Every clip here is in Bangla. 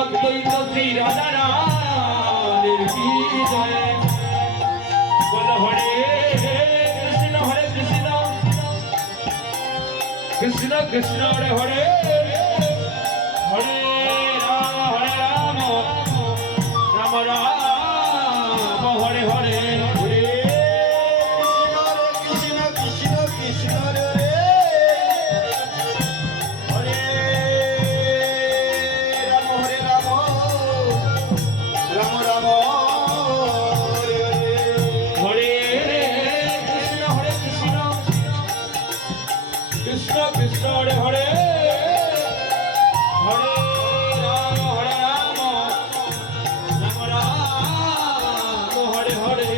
অদ্বৈত শ্রী রাধারানীর কি জয়। বল হরে কৃষ্ণ কৃষ্ণ কৃষ্ণ হরে হরে হরে রাম রাম রাম হরে হরে হরে কৃষ্ণ কৃষ্ণ কৃষ্ণ রে হরে রাম রাম রাম হরে হরে কৃষ্ণ কৃষ্ণ কৃষ্ণ হরে হরে হরে রাম রাম রাম হরে হরে।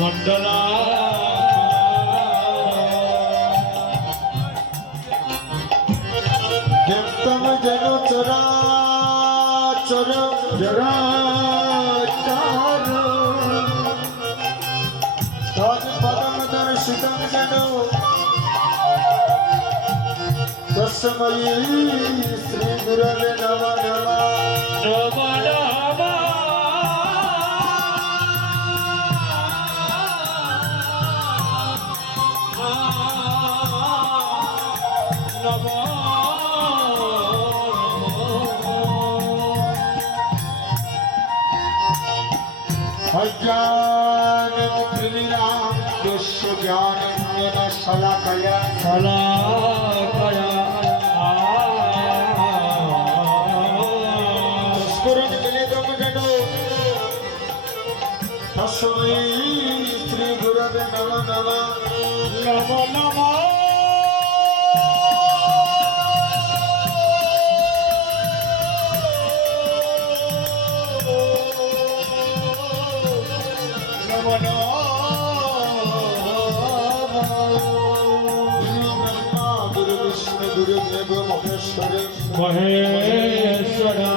মন্ডলা দেবতম যেন চরা চর জরা চার তদ পদম দর্শিতম যেন তস্মৈ শ্রী গুরবে নমঃ নমঃ अज्ञानं त्रिविरामस्य ज्ञानेन शलाकया स्फुरन् गलितं जनो तस्मै श्रीगुरवे नमः नमः नमः महेश्वरा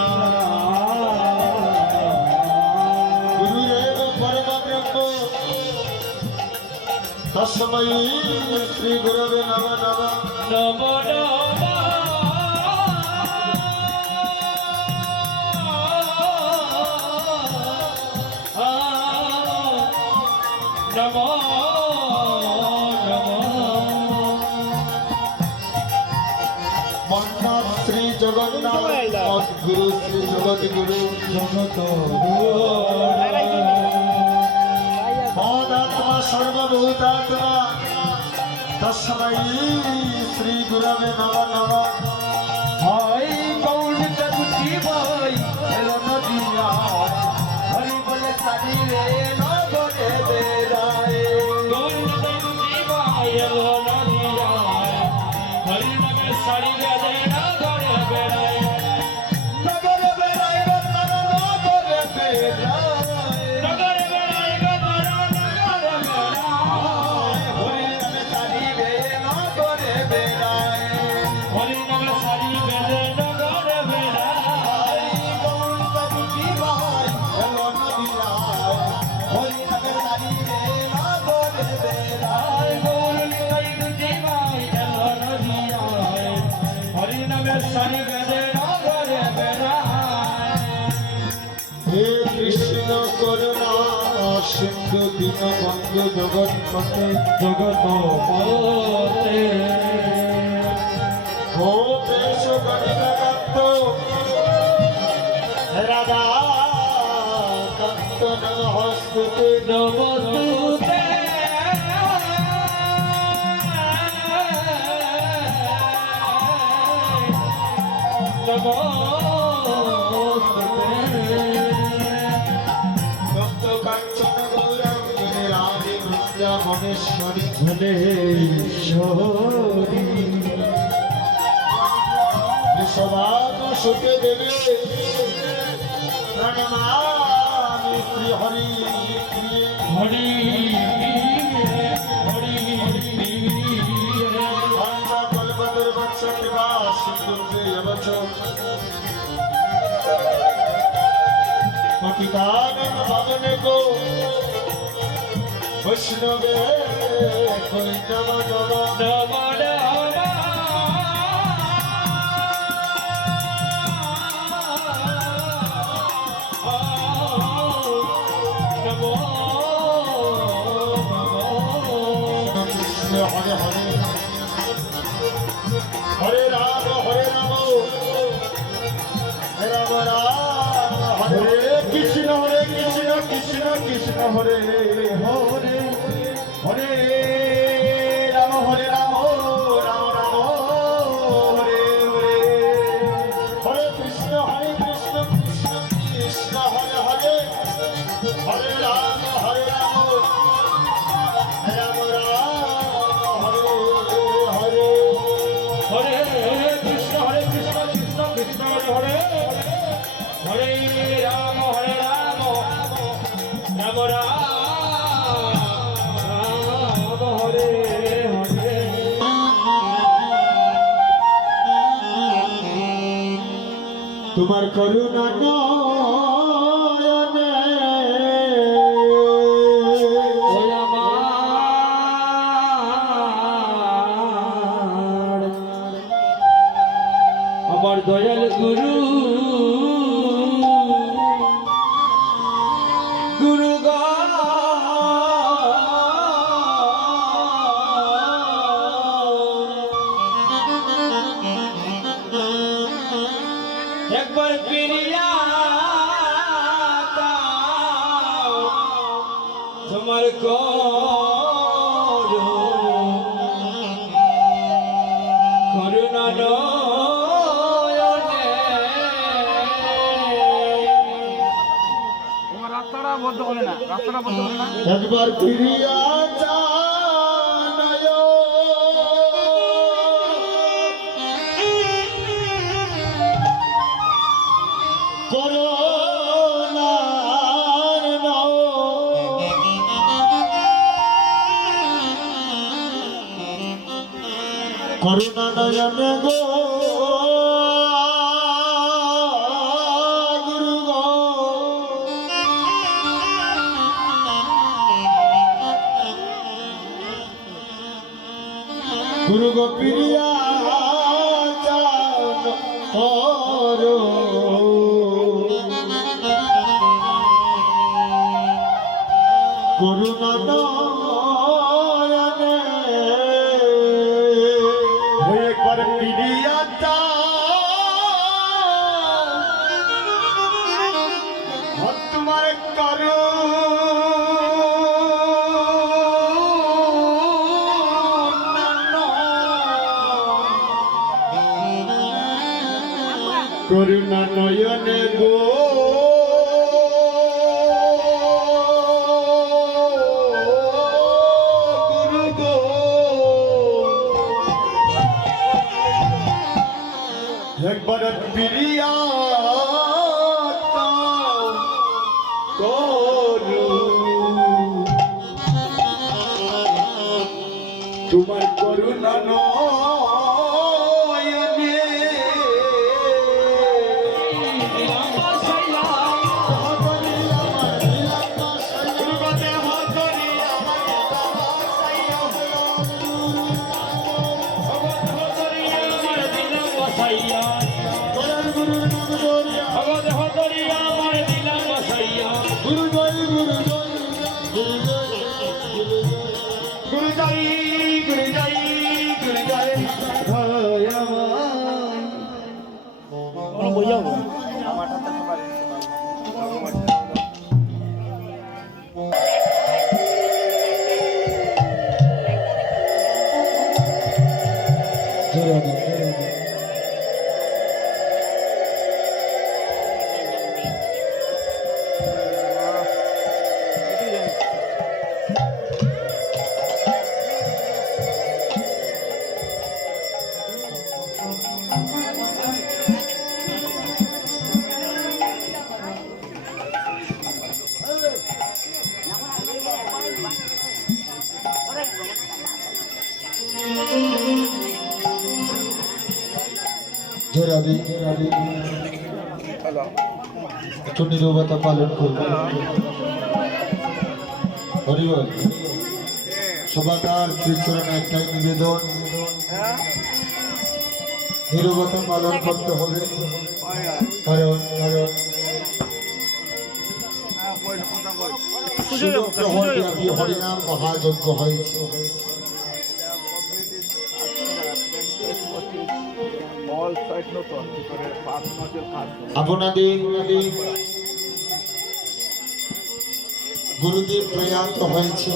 गुरुदेव परम ब्रह्म तस्मै श्री गुरवे नमः नमः नमो श्री जगन्नाथ गुरु श्री जगत गुरु जगत मदात्मा सर्वभूतात्मा तस्मै श्री गुरवे नमः नमः हाय कौन कदुती भाई हेलो नदिया हरि बोले सारी रे न बोले बेराए कौन कदुती भाई हेलो नदिया हरि नगर सारी रे न बोले बेराए नगर बेराए नगर नगर बेराए नगर बेराए नगर हरि नगर सारी रे नगर बेराए हरि नगर सारी रे नगर बेराए সিন্ধু দীনবন্ধু জগৎপতে জগৎপতে গোপেশ গণিকান্ত রাধা কান্ত নমস্তুতে নমস্তুতে ভক্ত কাঞ্চন গৌরাঙ্গে রাধে বৃন্দাবনেশ্বরী ধনেশ্বরী সবাত সুতে দেবে প্রণমামি শ্রী হরি হরি হরি ভান্ডা কলবদর বৎস কৃপা সিন্ধুতে এবচ পতিতানং ভবনে গো বৈষ্ণবে কৈতব নম নম কৃষ্ণ হরে হরে হরে রাম হরে রাম রাম রাম হরে কৃষ্ণ কৃষ্ণ কৃষ্ণ হরে হরে হরে রাম রাম রাম হরে হরে হরে কৃষ্ণ কৃষ্ণ কৃষ্ণ হরে হরে হরে রাম রাম হরে হরে হরে কৃষ্ণ কৃষ্ণ কৃষ্ণ হরে হরে রাম রাম রাম হরে হরে তোমার করুণা নয়নে ওই আমার দয়াল গুরু গুরু গা একবার ফিরিয়া তাও তোমার করুণা নয়নে তোমার রাস্তাটা বদ্ধ করে না একবার ফিরিয়া জানায় করুণার নাও করুণা নয়নে গো গুরু গো গুরু গো প্রিয়া চান করো করুণা নয়নে একবার প্রিয়া চান তোমার করো করুণা নয়নে গো গুরু গো একবার প্রিয়া করু তোমার করুণা নয়নে রাধে রাধে একটু নীরবতা পালন করবে হরিবল সবাকার শ্রীচরণে একটাই নিবেদন নীরবতা পালন করতে হবে কারণ সুযোগ গ্রহণ ব্যাপী হরিনাম মহাযজ্ঞ হয়েছে আপনাদের গুরুদেব প্রয়াত হয়েছে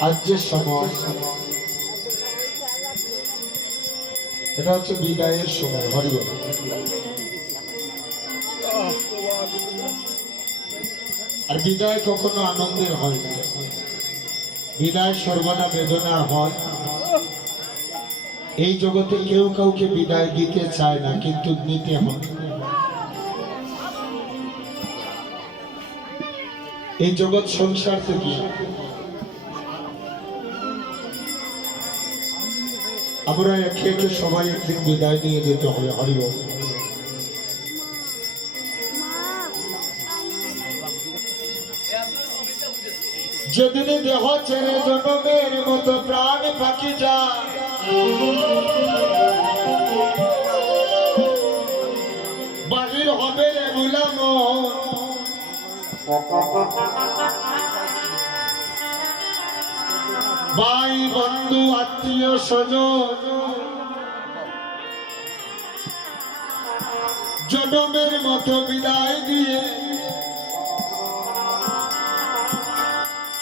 আজ যে সময় এটা হচ্ছে বিদায়ের সময় হরিবল আর বিদায় কখনো আনন্দের হয় না বিদায় সর্বদা বেদনার হয় এই জগতে কেউ কাউকে বিদায় দিতে চায় না কিন্তু নিতে হয় এই জগৎ সংসার থেকে আমরা একে একে সবাই একদিন বিদায় নিয়ে যেতে হবে হরিবল যেদিনে দেহ ছেড়ে জনমের মতো প্রাণ পাখি যায় বাহির হবে রে গুলাম ভাই বন্ধু আত্মীয় স্বজন জনমের মতো বিদায় দিয়ে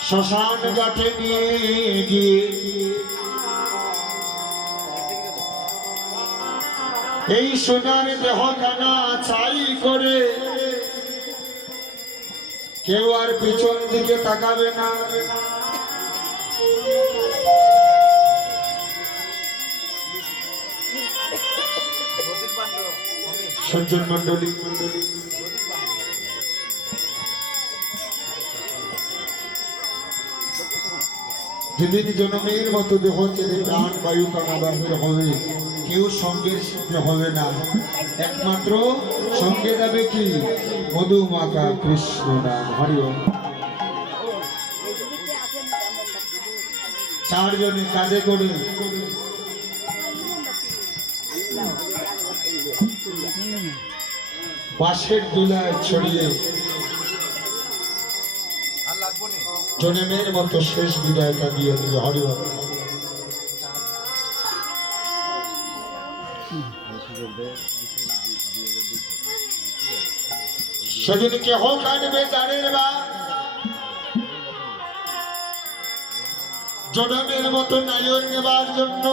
শ্মশান ঘাটে নিয়ে গিয়ে এই সোনার দেহখানা ছাই করে কেউ আর পিছন দিকে তাকাবে না সজ্জন মন্ডলী যেদিন জনমের মতো দেহ ছেড়ে প্রাণ বায়ু কানা বাহির হবে কেউ সঙ্গের সাথে হবে না একমাত্র সঙ্গে যাবে কি মধুমাখা কৃষ্ণ নাম হরিওম চারজনে কাঁধে করে বাঁশের দুলায় ছড়িয়ে জনমের মতো শেষ বিদায়টা দিয়ে দেবে হরিবল সেদিন কেহ কাঁদবে জানের বা জনমের মতো নায়ন নেবার জন্য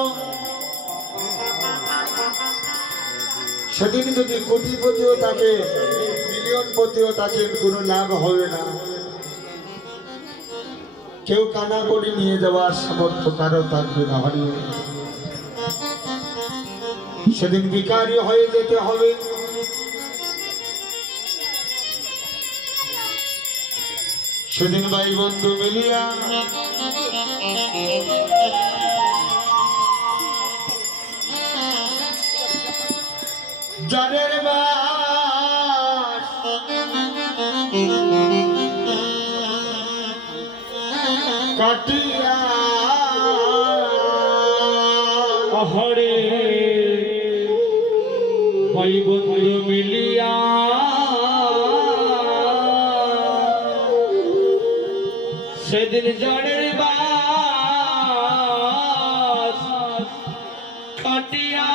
সেদিন যদি কোটিপতিও থাকে মিলিয়নপতিও থাকেন কোনো লাভ হবে না কেউ কানা করে নিয়ে যাওয়ার সামর্থ্য কারো থাকবে না হরিবল সেদিন ভিখারি হয়ে যেতে হবে সেদিন ভাই বন্ধু মিলিয়া জানের বাস কাটিয়া হরে ভাই বন্ধু মিলিয়া সেদিন জড়ের বাস কাটিয়া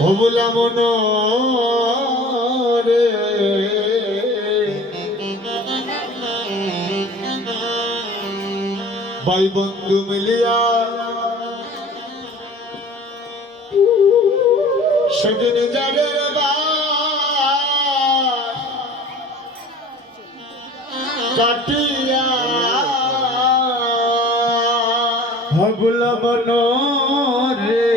হবুলা মন রে ভাই বন্ধু মিলিয়া সেদিন যারে কাটিয়া হবুলা মন রে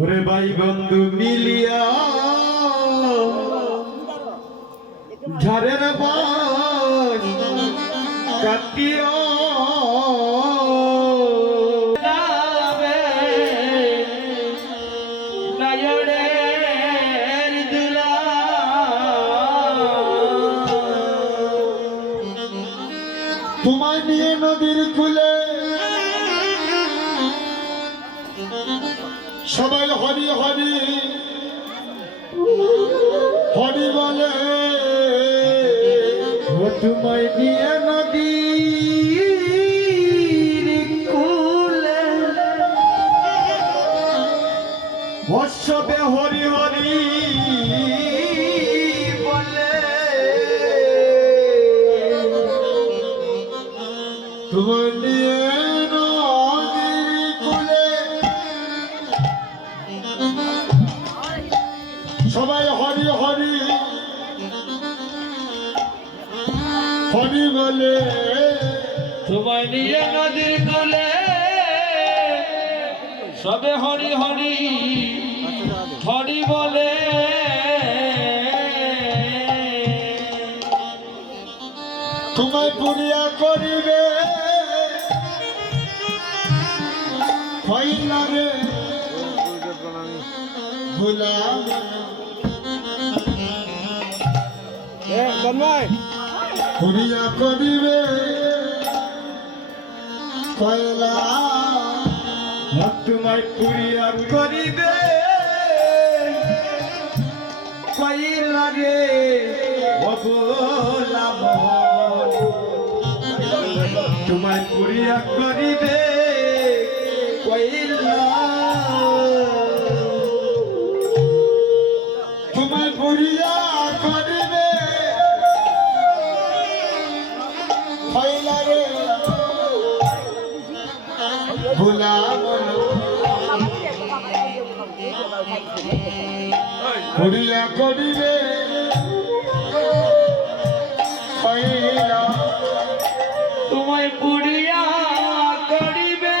ওরে ভাই বন্ধু মিলিয়া ঝাড়ের বাস কাটিয়া তোমায় নিয়ে নদীর কূলে সবাই হরি হরি হরি বলে ও তোমায় নিয়ে নদীর কূলে উৎসবে হরি হরি বলে তোমায় নিয়ে নদীর কূলে সবাই হরি হরি হরি বলে তোমায় নিয়ে নদীর কূলে সবে হরি হরি হরি বলে তোমায় পুরিয়া করিবে হইলা রে ভুলা পুরিয়া করিবে কয়লা তোমায় পুরিয়া করিবে কইলা রে অবলাম তোমায় পুরিয়া করিবে কইলা তোমায় পুরিয়া করিবে কয়লা রে ভুলা পুরিয়া করিবে কয়লা তোমায় পুরিয়া করিবে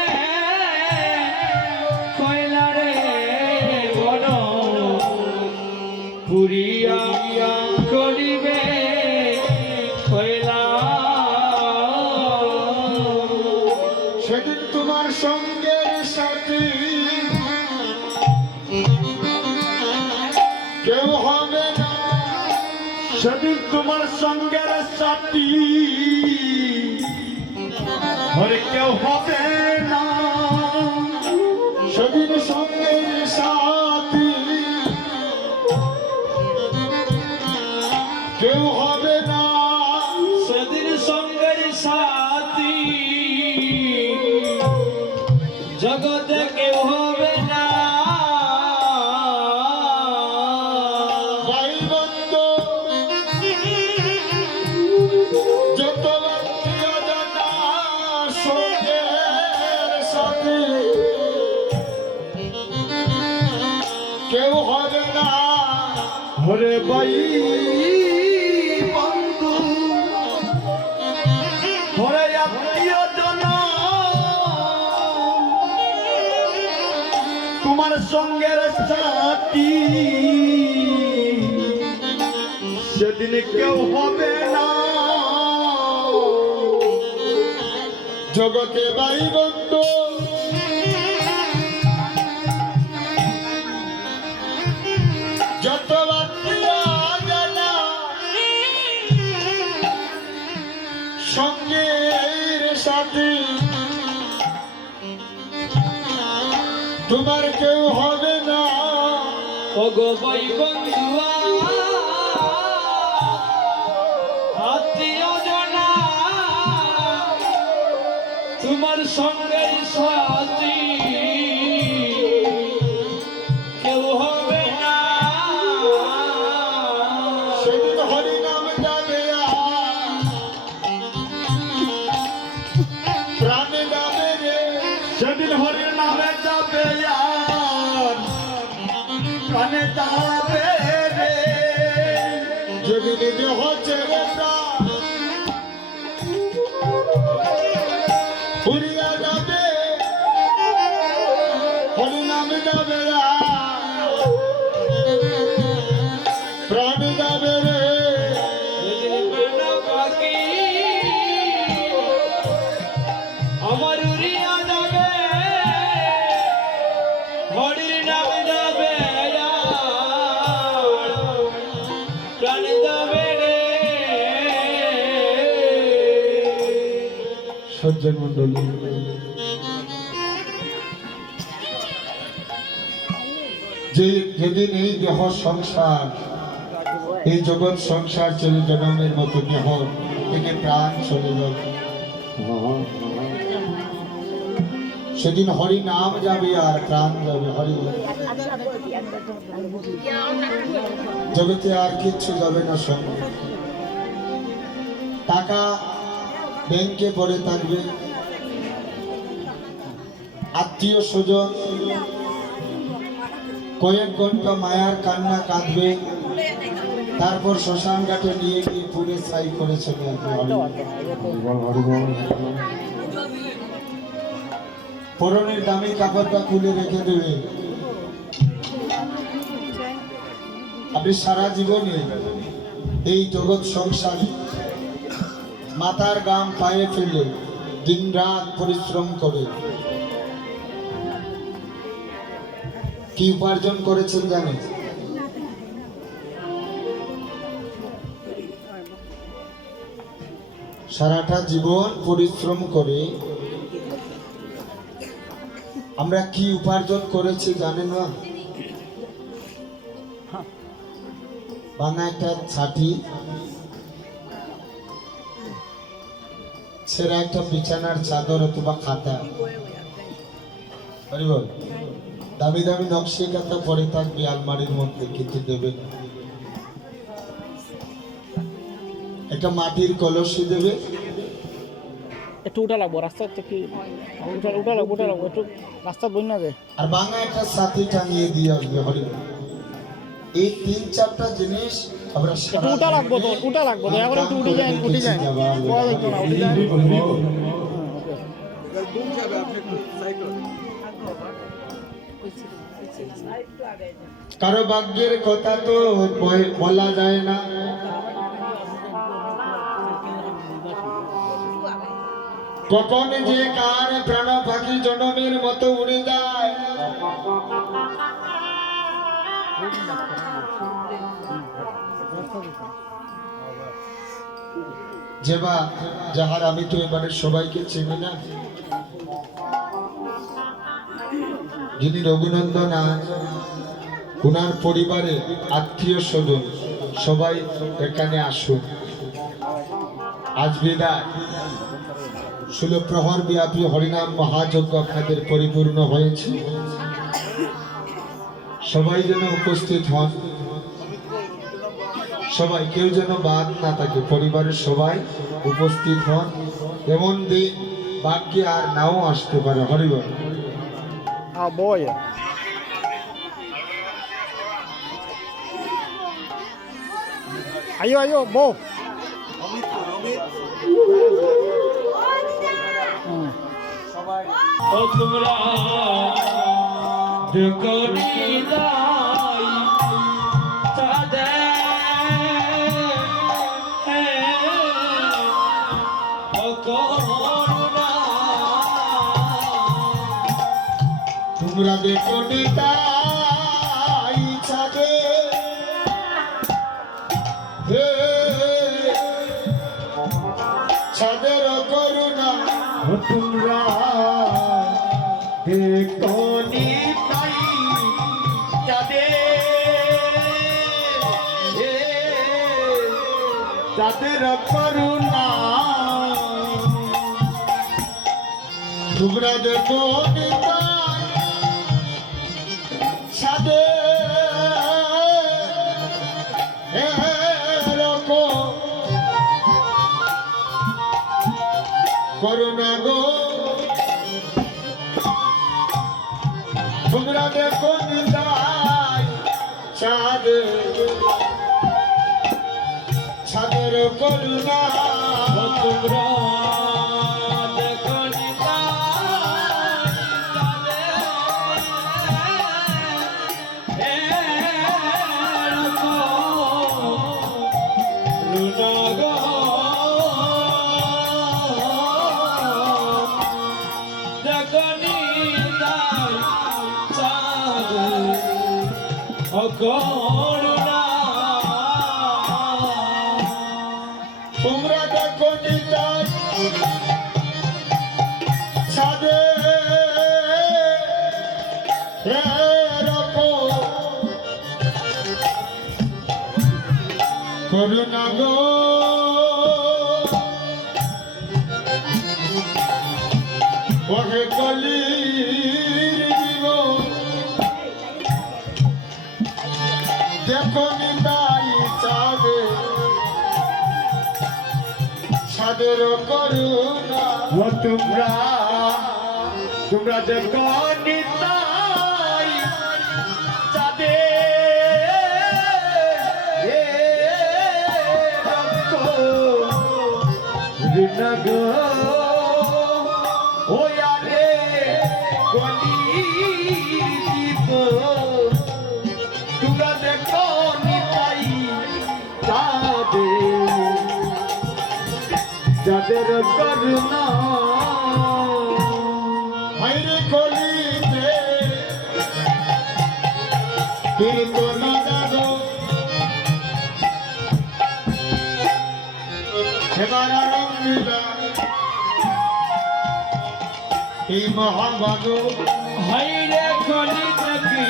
কইলা রে বন পুরিয়া করিবে কইলা সেদিন তোমার সঙ্গের সাথী কেউ হবে না সেদিন তোমার সঙ্গের সাথী হরে কেউ হবে না সেদিন সঙ্গের সাথী কেউ হবে না সেদিন সঙ্গের সাথী জগতে কেউ হবে না ভাই বন্ধু যত আত্মীয় জানা সঙ্গের সাথী কেউ হবে না হরে ভাই বন্ধু হরে আত্মীয় জন তোমার সঙ্গের সাথী সেদিন কেউ হবে না জগতে ভাই বন্ধু যত আত্মীয় জানা সঙ্গের সাথী তোমার কেউ হবে না ও গো ভাই বন্ধুয়া আত্মীয় জনা তোমার সঙ্গে সাথী কেউ হবে না সেদিন হরি নাম যাবে প্রাণে যাবে রে, সেদিন হরির নামে যাবে আর প্রাণে যাবে রে যেদিন দেহ ছেড়ে প্রাণ উড়িয়া যাবে, হরি নাম যাবে প্রাণ যাবে রে। আমার উড়িয়া যাবে হরির নাম যাবে প্রাণ যাবে রে সজ্জন মন্ডলী, যে যেদিন এই দেহ সংসার, এই জগৎ সংসার ছেড়ে জনমের মতো দেহ থেকে প্রাণ চলে যাবে, সেদিন হরি নাম যাবে আর প্রাণ যাবে হরি। জগতে আর কিচ্ছু যাবে না সঙ্গে। টাকা ব্যাংকে পড়ে থাকবে, আত্মীয় স্বজন কয়েক ঘন্টা মায়ার কান্না কাঁদবে, তারপর শ্মশান ঘাটে নিয়ে গিয়ে পুরে ছাই করে চলে আসবে। পরনের দামি কাপড়টা খুলে রেখে দেবে। আপনি সারা জীবনে এই জগৎ সংসারে মাথার গাম পায়ে ফেলে দিন রাত পরিশ্রম করে কি উপার্জন করেছেন জানেন? সারাটা জীবন পরিশ্রম করে আমরা কি উপার্জন করেছি জানেন না? বাংলা একটা ছাটি, ছেঁড়া একটা বিছানার চাদর অথবা খাতা, বল দামি দামি নকশি খাতা পরে থাকবে আলমারির মধ্যে, কিন্তু দেবে না। একটা মাটির কলসি দেবে, একটু উঠা লাগবো রাস্তা থেকে, উঠা লাগবো একটু রাস্তা বই না যায়। আর বাংলা একটা সাথী টাঙিয়ে দিয়ে আসবে হরি। এই তিন চারটা জিনিস আমরা একটু উঠা লাগবো তো, এখন একটু উঠে যায় পাওয়া যাইতো না, উঠে যায়। কারো ভাগ্যের কথা তো বলা যায় না, কখন যে কার প্রাণ পাখি জনমের মতো উড়ে যায়। যেবা যাহার আমি তো এবারে সবাইকে চিনি না, যিনি রঘুনন্দন আজ ওনার পরিবারে আত্মীয় স্বজন সবাই এখানে আসুন। আজ বিদায় 16 প্রহর ব্যাপী হরিনাম মহাযজ্ঞ আপনাদের পরিপূর্ণ হয়েছে। সবাই যেন উপস্থিত হন, সবাই কেউ যেন বাদ না থাকে, পরিবারের সবাই উপস্থিত হন। এমন দিন ভাগ্যে আর নাও আসতে পারে। হরিবল। বয় আয়ো বো ও তোমরা দেখো নিদাই তাদের ও করুণা, তোমরা দেখো নিতাই ছাদে, ছাদের করুণা, তোমরা দেখো নিতাই ছাদে। করুণা তোমরা দেখো নিতাই সাদে এরকম করুণা গো তোমরা দেখো নিতাই চাঁদে ছাদের করুণা তোমরা দেখো করুণা তোমরা দেখো নিতাই ছাদে এরকম করুণা গো ওহে কলির জীবন দেখো নিতাই চাঁদে ছাদের করুণা ও তোমরা দেখো নিতাই চাঁদে নগ ও আরে গলির দীপ তোমরা দেখো নিতাই চাঁদে যাদের করুণা হাইরে কলিতে কীর্তন গাদো এবার রঙ্গিলা এই মহাভাগো হাইরে গলি থাকি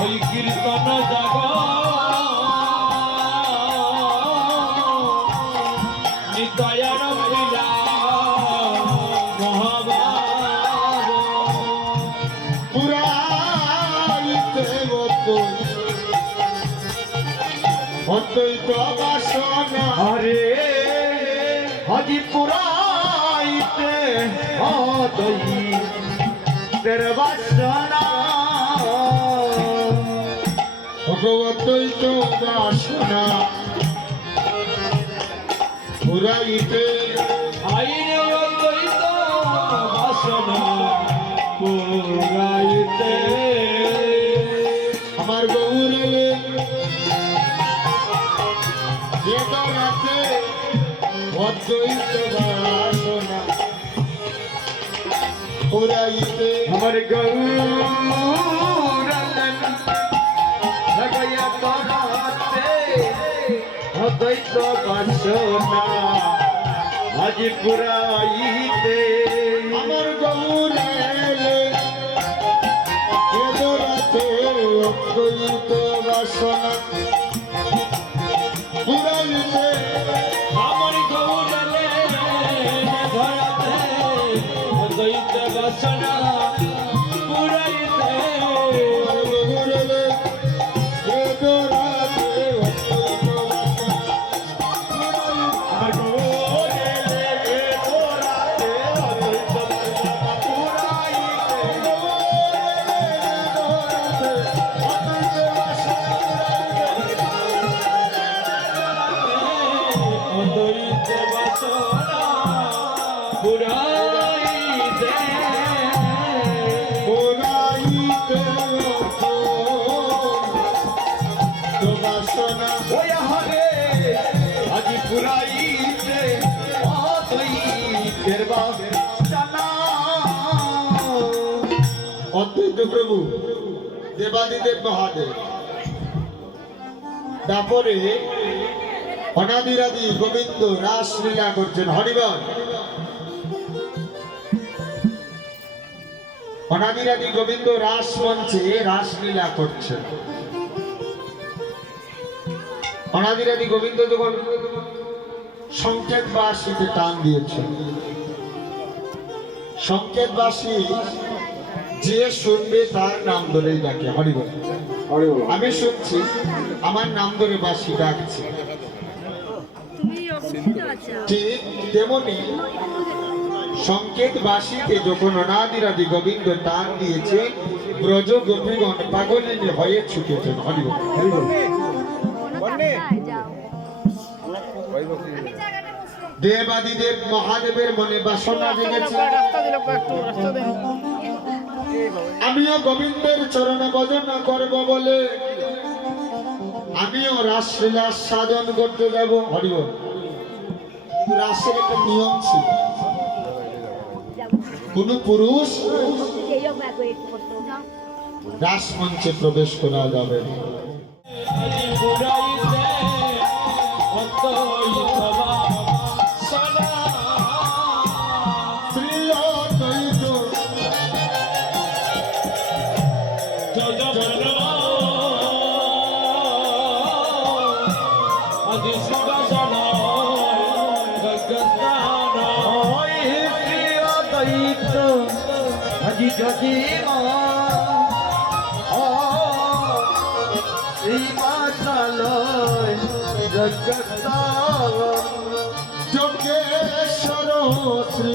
ওই কীর্তন জাগ নিতায়ার মিলা মহাভাব পুরাইতে অতই তো বাসনা আরে হাজি পুরাইতে হতই তের বাসনা ভগবতই তো বাসনা পুরাইতে আইরে হতই তো বাসনা পুরাইতে আমার গৌরে বেদরাতে অতই তো বাসনা পুরাইতে আমার গৌরলন ভগয়া পরাতে হতৈত বাসনা আজ পুরাইতে আমার গৌরে বেদরাতে অতই তো বাসনা পুরাইতে আমার গৌরলে ধরাতে হতৈত বাসনা পুরাইতে গৌরে বেদরাতে অতই তো বাসনা আমার গৌরলে ধরাতে হতৈত বাসনা পুরাইতে অন্তরিত বাসনা পুরাইতে ওই হারে আজি পুরাইতে অতৈতের বাসনা অদ্বৈত প্রভু দেবাদিদেব মহাদেব তারপরে অনাদিরাদি গোবিন্দ রাসলীলা করছেন হরিবল অনাদিরাদি গোবিন্দ রাস মঞ্চে রাসলীলা করছেন অনাদিরাদি গোবিন্দ যখন সংকেতবাসীতে টান দিয়েছেন, সংকেতবাসী যে শুনবে তার নাম ধরেই ডাকে হরিবল। আমি শুনছি আমার নাম ধরে বাসী ডাকছে, ঠিক তেমনি সংকেতবাসীতে যখন অনাদিরাদি গোবিন্দ টান দিয়েছে, ব্রজ গোপীগণ পাগলিনী হয়ে ছুটেছেন হরিবল। দেবাদিদেব মহাদেবের মনে বাসনা জেগেছে, আমিও গোবিন্দের চরণে ভজন করব বলে আমিও রাসলীলা সাধন করতে যাব হরিবল। রাসের একটা নিয়ম ছিল, কোন পুরুষ রাস মঞ্চে প্রবেশ করা যাবে না। যদি এই পাশালয় যোগেশ্বর শ্রী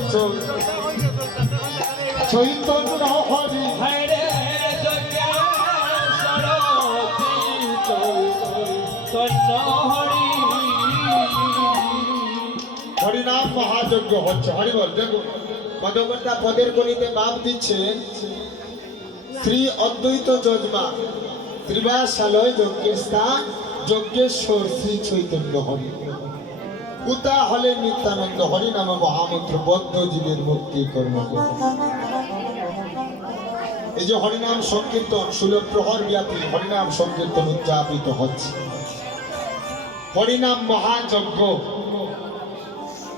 চৈতন্য হরি হরিনাম মহাযজ্ঞ হচ্ছে হরিবল। দেখুন পদকর্তা পদের গণিতে মাপ দিচ্ছেন শ্রী অদ্বৈত যজমা ত্রিবাসালয় যজ্ঞের স্থান যজ্ঞেশ্বর শ্রী চৈতন্য হরি। উতা হলে নিত্যানন্দ হরি নাম মহামন্ত্র বদ্ধ জীবের মুক্তি কর্ম। এই যে হরিনাম সংকীর্তন 16 প্রহর ব্যাপী হরিনাম সংকীর্তন উদযাপিত হচ্ছে, হরিনাম মহাযজ্ঞ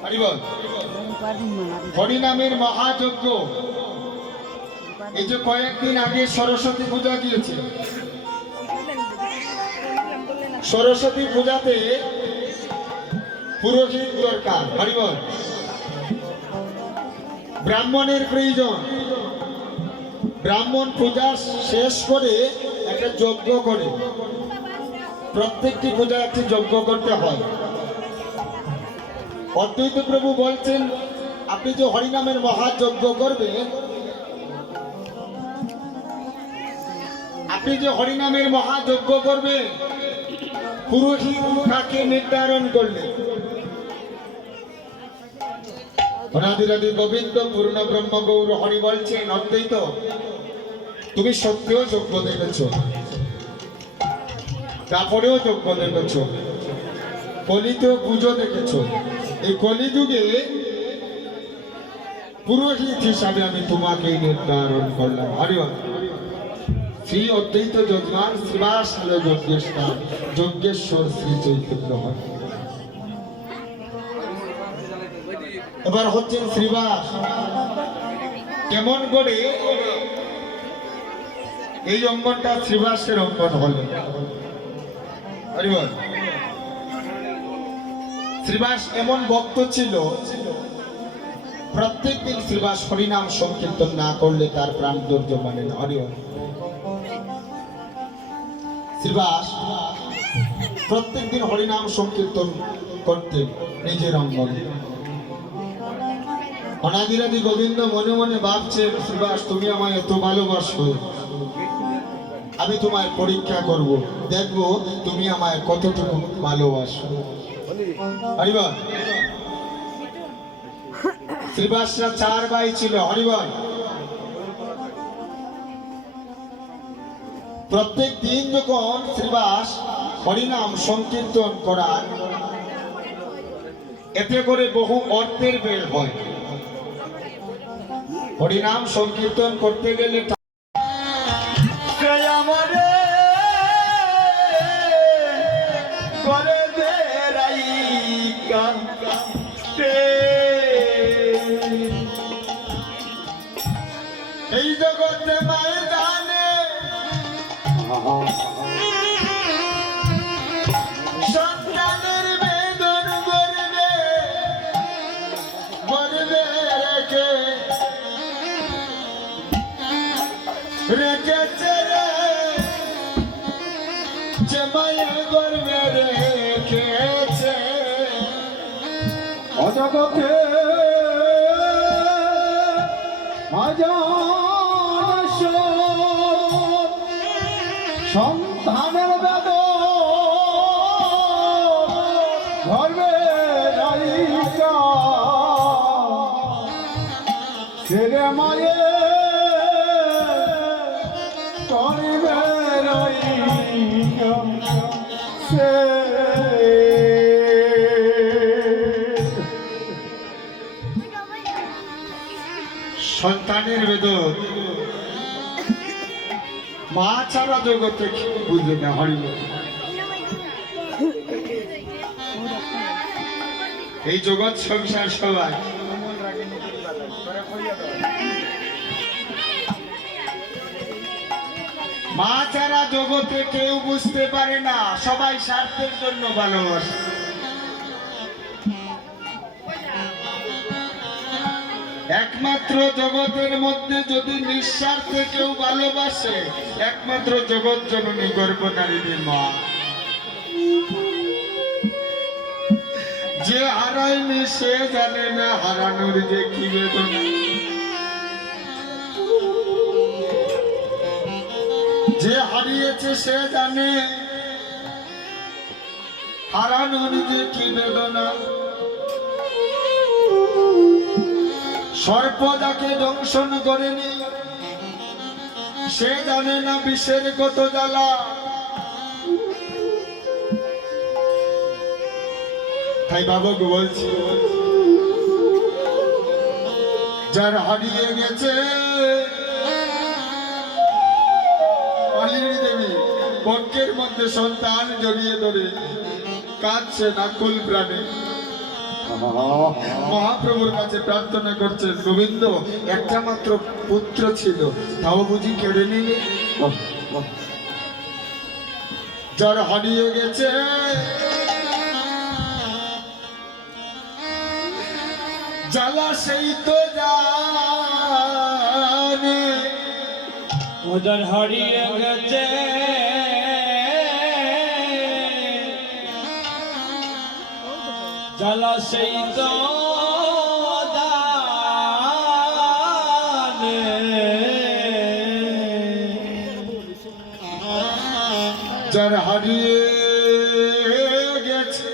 হরিবল। হরিনামের মহাযজ্ঞ। এই যে কয়েকদিন আগে সরস্বতী পূজা গিয়েছে, সরস্বতী পূজাতে পুরোহিত দরকার হরিবল, ব্রাহ্মণের প্রয়োজন। ব্রাহ্মণ পূজা শেষ করে একটা যজ্ঞ করে, প্রত্যেকটি পূজা একটি যজ্ঞ করতে হয়। অদ্বৈত প্রভু বলছেন আপনি যে হরিনামের মহাযজ্ঞ করবেন, আপনি যে হরিনামের মহাযজ্ঞ করবেন, পুরোহিত কাকে নির্ধারণ করলেন? অনাদিরাদি গোবিন্দ পূর্ণ ব্রহ্ম গৌর হরি বলছেন অদ্বৈত তুমি সত্যিও যজ্ঞ দেখেছ, তারপরেও যজ্ঞ দেখেছ, কলিতেও পুজো দেখেছ। এই কলিযুগে পুরোহিত হিসাবে আমি তোমাকে নির্ধারণ করলাম হরিবল। শ্রী অদ্বৈত যজমান শ্রীবাসালয় যজ্ঞের স্থান যজ্ঞেশ্বর শ্রী চৈতন্য হরি। এবার হচ্ছেন শ্রীবাস। কেমন করে এই অঙ্গনটা শ্রীবাসের অঙ্গন হলো হরিবল। শ্রীবাস এমন ভক্ত ছিল, প্রত্যেক দিন শ্রীবাস হরিনাম সংকীর্তন না করলে তার প্রাণ ধৈর্য মানে না হরিবল। শ্রীবাস প্রত্যেক দিন হরিনাম সংকীর্তন করতে নিজের অঙ্গনে। অনাদিরাদি গোবিন্দ মনে মনে ভাবছে শ্রীবাস তুমি আমায় এত ভালোবাসো, আমি তোমায় পরীক্ষা করব, দেখবো তুমি আমায় কতটুকু ভালোবাসো হরিবল। শ্রীবাসরা 4 ভাই ছিল হরিবল। প্রত্যেক দিন যখন শ্রীবাস হরিনাম সংকীর্তন করার, এতে করে বহু অর্থের বের হয়। হরিনাম সংকীর্তন করতে গেলে এই জগতে মায়ের জানে রেখেছে রে, যে মায়ের গর্ভে রেখেছে। অজগতে সন্তানের বেদ ধর্মে নায়িকা ছেলে মায়ে করবে নায়িকা সে সন্তানের বেদন মা ছাড়া জগতে কেউ বুঝবে না। হরি বল। এই জগৎ সংসার সবাই মা ছাড়া জগতে কেউ বুঝতে পারে না, সবাই স্বার্থের জন্য ভালোবাসে। একমাত্র জগতের মধ্যে যদি নিঃস্বার্থে কেউ ভালোবাসে, একমাত্র জগৎ জননী গর্ভধারিণী মা। যে হারায়নি সে জানে না হারানোর যে কি বেদনা। যে হারিয়েছে সে জানে হারানোর যে কি বেদনা। সর্প যাকে দংশন করেনি সে জানে না বিষের কত জ্বালা। তাই বাবুকে বলছি, যার হারিয়ে গেছে অলিনী দেবী বক্ষের মধ্যে সন্তান জড়িয়ে ধরে কাঁদছে নাকুল প্রাণে। মহাপ্রভুর কাছে প্রার্থনা করছেন, গোবিন্দ একটা মাত্র পুত্র ছিল, তাও বুঝি কেড়ে নিলে। যার হারিয়ে গেছে জ্বালা সেই তো জানে। ওদের হারিয়ে গেছে জ্বালা সেই তো জানে। যার হারিয়ে গেছে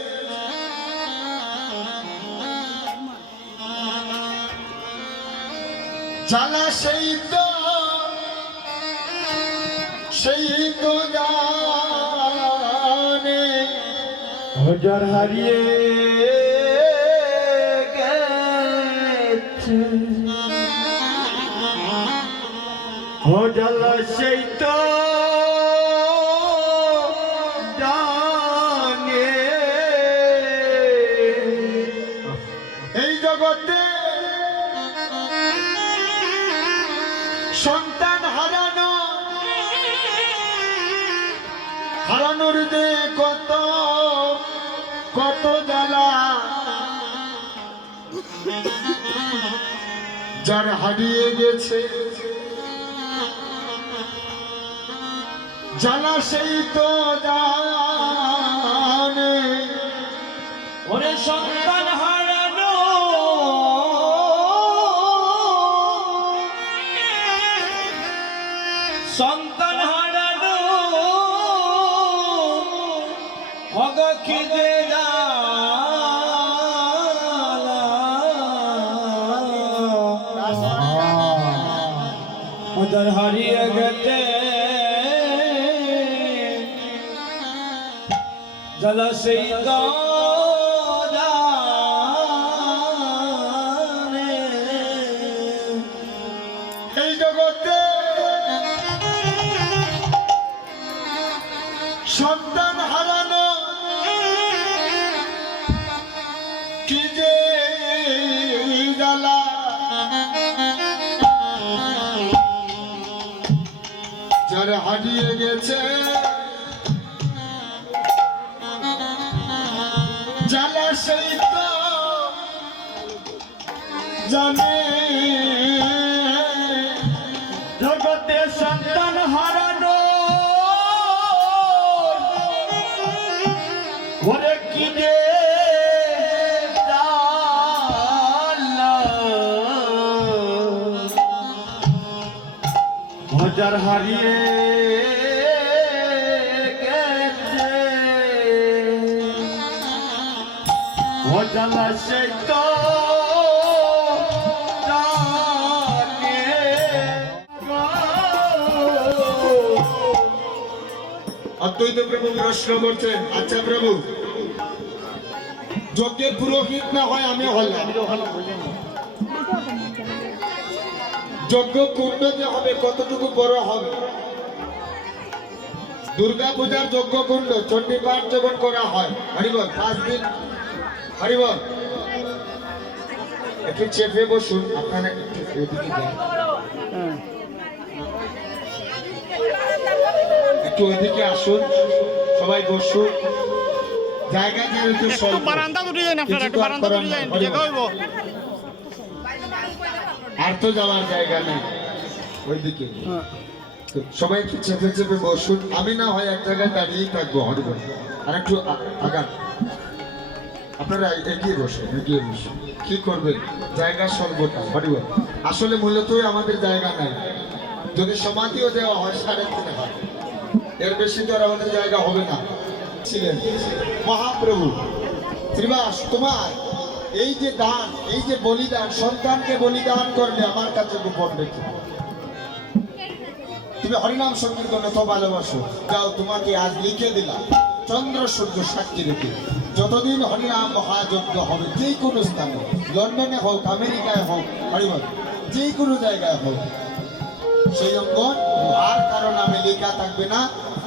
জ্বালা সেই তো জানে। ওদের হারিয়ে গেছে ও জ্বালা সেই তো জানে। এই জগতে সন্তান হারানোর যে কত কত জ্বালা। যার হারিয়ে গেছে জ্বালা সেই তো জানে। ওরে সন্তান হারানো সন্তান হারানো অগক্ষি যে ওদের হারিয়ে গেছে জ্বালা সেই তো জানে। এই জগতে সন্তান হারানো কি যে জ্বালা। যার হারিয়ে গেছে জ্বালা সেই তো জানে। জগতে ওরে সন্তান হারানো ওরে কি রে জ্বালা, হাজার হারিয়ে গেছে অজানা সেই তো জানে। অদ্বৈত প্রভু প্রশ্ন করছেন, আচ্ছা প্রভু, যজ্ঞের পুরোহিত না হয় আমি হলাম, যজ্ঞ কুণ্ড যে হবে কতটুকু বড় হবে? দুর্গা পূজার যজ্ঞ কুণ্ড চণ্ডী পাঠ যখন করা হয়, হরিবল 5 দিন, হরিবল একটু চেপে বসুন, আপনারা একটু এদিকে যান, হ্যাঁ একটু ওইদিকে আসুন, সবাই বসুন, জায়গা যেহেতু একটু স্বল্প, বারান্দা উঠে যান, আপনারা একটু কিছু তো আর বারান্দা করার উঠে নাই, যান, হরিবল। জায়গা হইব। আর তো যাওয়ার জায়গা নেই ওইদিকে, হ্যাঁ সবাই একটু চেপে চেপে বসুন, আমি না হয় এক জায়গায় দাঁড়িয়েই থাকবো, হরিবল আর একটু আগান, আপনারা এগিয়ে বসুন, এগিয়ে বসুন, কি করবেন, জায়গা স্বল্পতা, হরিবল। আসলে মূলতই আমাদের জায়গা নাই, যদি সমাধিও দেওয়া হয় 3.5 হয়, এর বেশি তো আর আমাদের জায়গা হবে না। ছিলেন মহাপ্রভু শ্রীবাস, তোমার এই যে দান, এই যে বলিদান, সন্তানকে বলিদান করলে আমার কাছে গোপন রেখে তুমি হরিনাম সংকীর্তন তো ভালোবাসো, যাও তোমাকে আজ লিখে দিলাম চন্দ্র সূর্য সাক্ষী রেখে, যতদিন হরিনাম মহাযজ্ঞ হবে যে কোনো স্থানে, লন্ডনে হোক, আমেরিকায় হোক, হরিবল যে কোনো জায়গায় হোক, সেই অঙ্গন আর কারো নামে লেখা থাকবে না,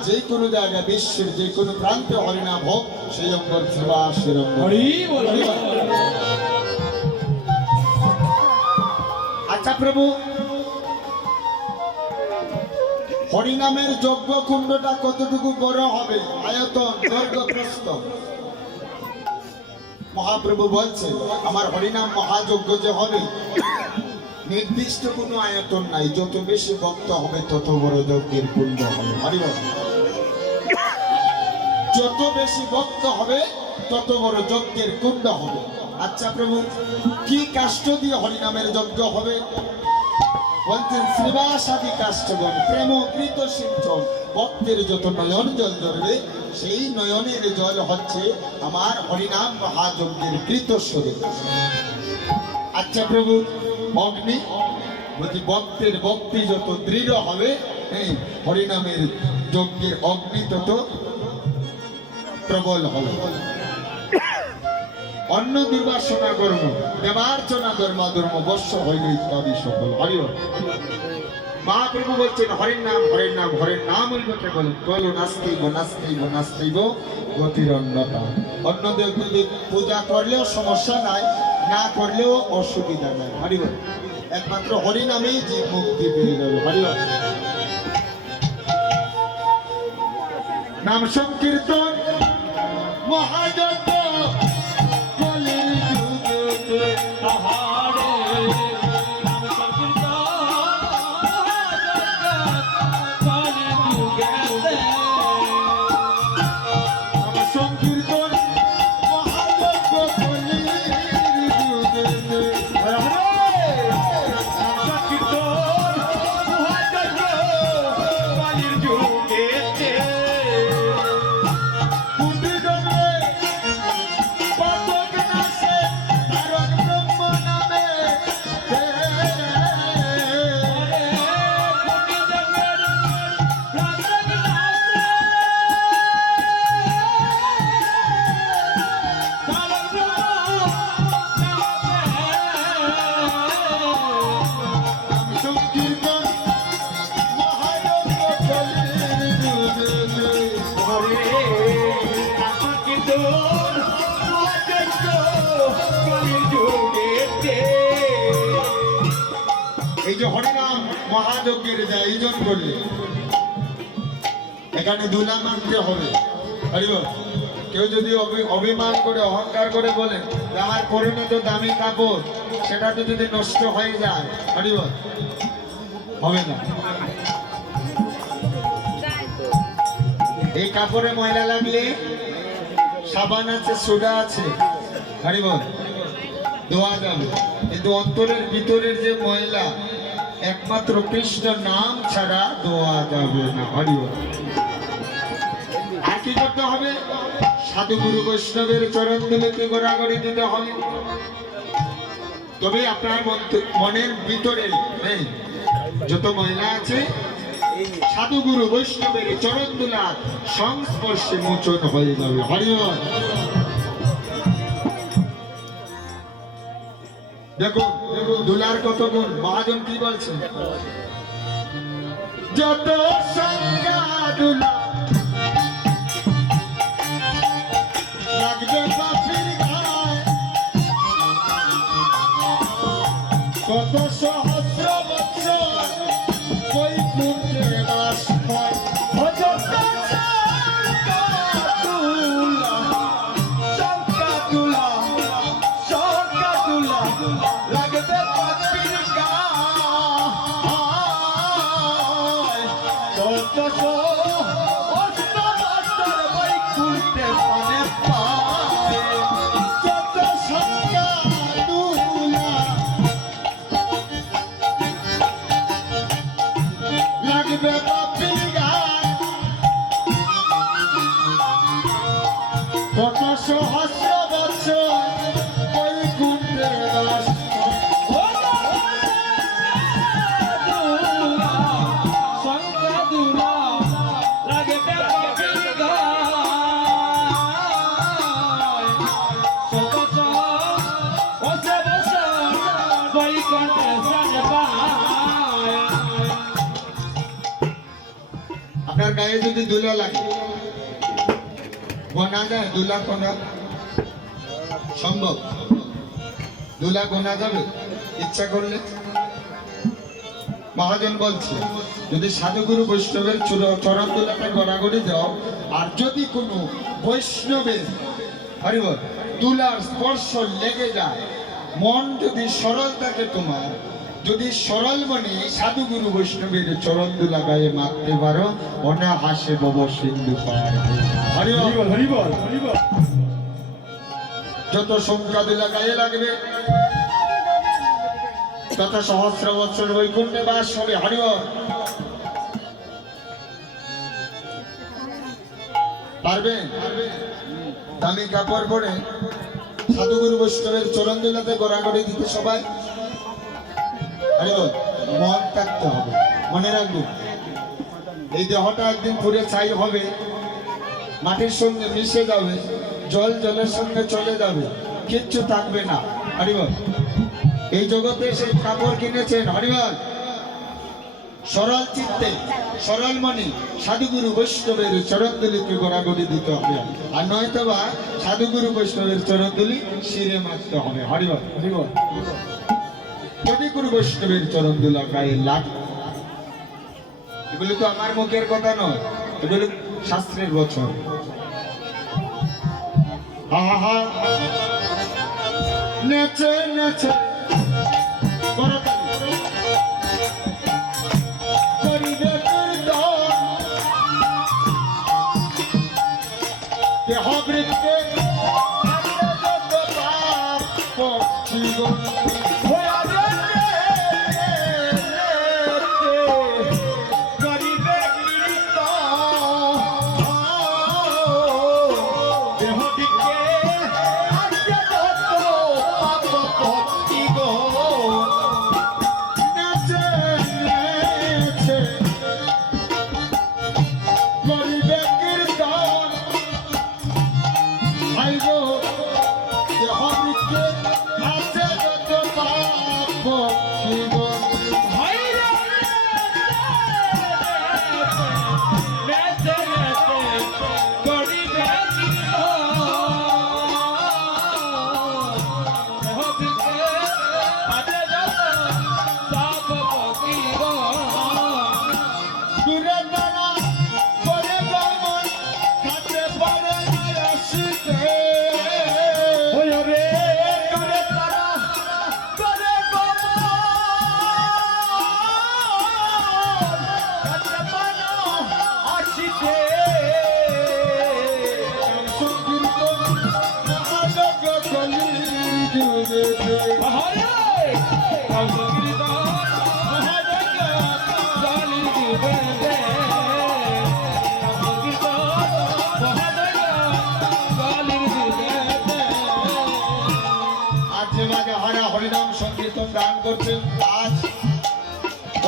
যে কোনো জায়গায় বিশ্বের যে কোনো প্রান্তে হরিনাম হোক, সেই অঙ্গন শ্রীবাসের অঙ্গন। হরিবল। আচ্ছা প্রভু, হরিনামের যজ্ঞ কুণ্ডটা কতটুকু বড় হবে, আয়তন, দৈর্ঘ্য, প্রস্থ? মহাপ্রভু বলছে আমার হরিনাম মহাযজ্ঞ যে হবে নির্দিষ্ট কোনো আয়তন নাই, যত বেশি ভক্ত হবে তত বড় যজ্ঞের কুণ্ড হবে, হরিবল। যত বেশি ভক্ত হবে তত বড় যজ্ঞের কুণ্ড হবে। আচ্ছা প্রভু, কি কাষ্ঠ দিয়ে হরিনামের যজ্ঞ হবে? বলছেন শ্রীবাসাদি কাষ্ঠগণ প্রেম কৃত সিঞ্চন, ভক্তের যত নয়ন জল ধরবে সেই নয়নের জল হচ্ছে আমার হরিনাম মহাযজ্ঞের কৃত স্বরূপ। আচ্ছা প্রভু, অগ্নি বলছি ভক্তের ভক্তি যত দৃঢ় হবে, হরিনামের যজ্ঞের অগ্নি তত প্রবল হবে। অন্ন দুর্বাসনা কর্ম, দেবার্চনা ধর্ম বর্ষ হইলে ইত্যাদি সফল, হরিবল। মহাপ্রভু বলছেন হরির নাম হরির নাম হরির নাম হইব কেবল, বলো নাস্তিব নাস্তিব নাস্তিব গতির অন্যতা। অন্য দেব পূজা করলেও সমস্যা নাই, না করলেও অসুবিধা নাই, হরিবল। একমাত্র হরি নামেই যে মুক্তি পেয়ে যাবে, হরিবল। নাম সংকীর্তন মহাযজ্ঞ কলির যুগেতে আহারে, নাম সংকীর্তন মহাযজ্ঞ কলির যুগেতে এই যে হরিনাম মহাযজ্ঞের যে আয়োজন করলে এখানে দুলা মানতে হবে, হরিবল। কেউ যদি অভিমান করে অহংকার করে বলেন যে আমার পরিণত দামি কাপড় সেটা তো যদি নষ্ট হয়ে যায়, হরিবল, হবে না। কাপড়ে ময়লা লাগলে সাবান আছে, সোডা আছে, হরি বল, ধোয়া যাবে। কিন্তু অন্তরের ভিতরের যে ময়লা একমাত্র কৃষ্ণ নাম ছাড়া ধোয়া যাবে না, হরি বল। আর কি করতে হবে? সাধু গুরু বৈষ্ণবের চরণ ধুলিতে গড়াগড়ি দিতে হবে। তবে আপনার মনের ভিতরে যত ময়লা আছে সাধু গুরু বৈষ্ণবের চরণ ধুলার সংস্পর্শে মোচন হয়ে যাবে, হরি বল। দেখুন দুলার কত গুণ, মহাজন কি বলছেন? যত সংজ্ঞা দুলা লাগবে পাখির গায়ে, কত সহস্র বছর বৈকুণ্ঠে বাস হয়। যত শঙ্কা দুলা, শঙ্কা দুলা, শঙ্কা দুলা, লাগবে পাখির গায়ে। যত সহস্র বছর বৈকুণ্ঠে পানে পায়। যত সংজ্ঞা দুলা লাগবে পাখির গায়ে, কত সহস্র বছর বৈকুণ্ঠে বাস হয়। শঙ্কা দুলা, লাগবে পাখির গায়। শত বছর বৈকুণ্ঠে পানে পায়। আপনার গায়ে যদি দুলা লাগে, গোনা যায়? দুলা কোনা সম্ভব? দুলা গোনা যাবে ইচ্ছা করলে? মহাজন বলছে যদি সাধুগুরু বৈষ্ণবের চরণ দুলাটা গড়াগড়ি দাও, আর যদি কোনো বৈষ্ণবের হরি বল দুলার স্পর্শ লেগে যায়, মন যদি সরল থাকে তোমার, যদি সরল মনে সাধুগুরু বৈষ্ণবের চরণ দুলা গায়ে মারতে পারো, মনে হাসে বব সিন্ধু পার। হরি বল, হরি বল, হরি বল। যত সংখ্যা দুলা গায়ে লাগবে তত সহস্র বছর বৈকুণ্ঠে বাস হবে, হরি বল। পারবেন? দামি কাপড় পরে সাধুগুরু বৈষ্ণবের চরণ দুলাতে গড়াগড়ি দিতে সবাই, হরি বল। মন থাকতে হবে, মনে রাখবেন এই দেহটা একদিন পুরে ছাই হবে, মাটির সঙ্গে মিশে যাবে, জল জলের সঙ্গে চলে যাবে, কিচ্ছু থাকবে না, হরি বল। এই জগতে সেই কাপড় কিনেছেন, হরি বল। সরল চিত্তে সরল মনে সাধুগুরু বৈষ্ণবের চরণদুলিকে গড়াগড়ি দিতে হবে, আর নয়তো বা সাধুগুরু বৈষ্ণবের চরণদুলি শিরে মারতে হবে, হরি বল, হরি বল। যদি গুরু বৈষ্ণবের চরণদুলা গায়ে লাগে, এগুলো তো আমার মুখের কথা নয়, এগুলো শাস্ত্রের বচন। আহা নেচে নেচে করতালি করিবে কীর্তন, দেহ বৃত্তে যত পাপ পক্ষীগণ করছেন আজ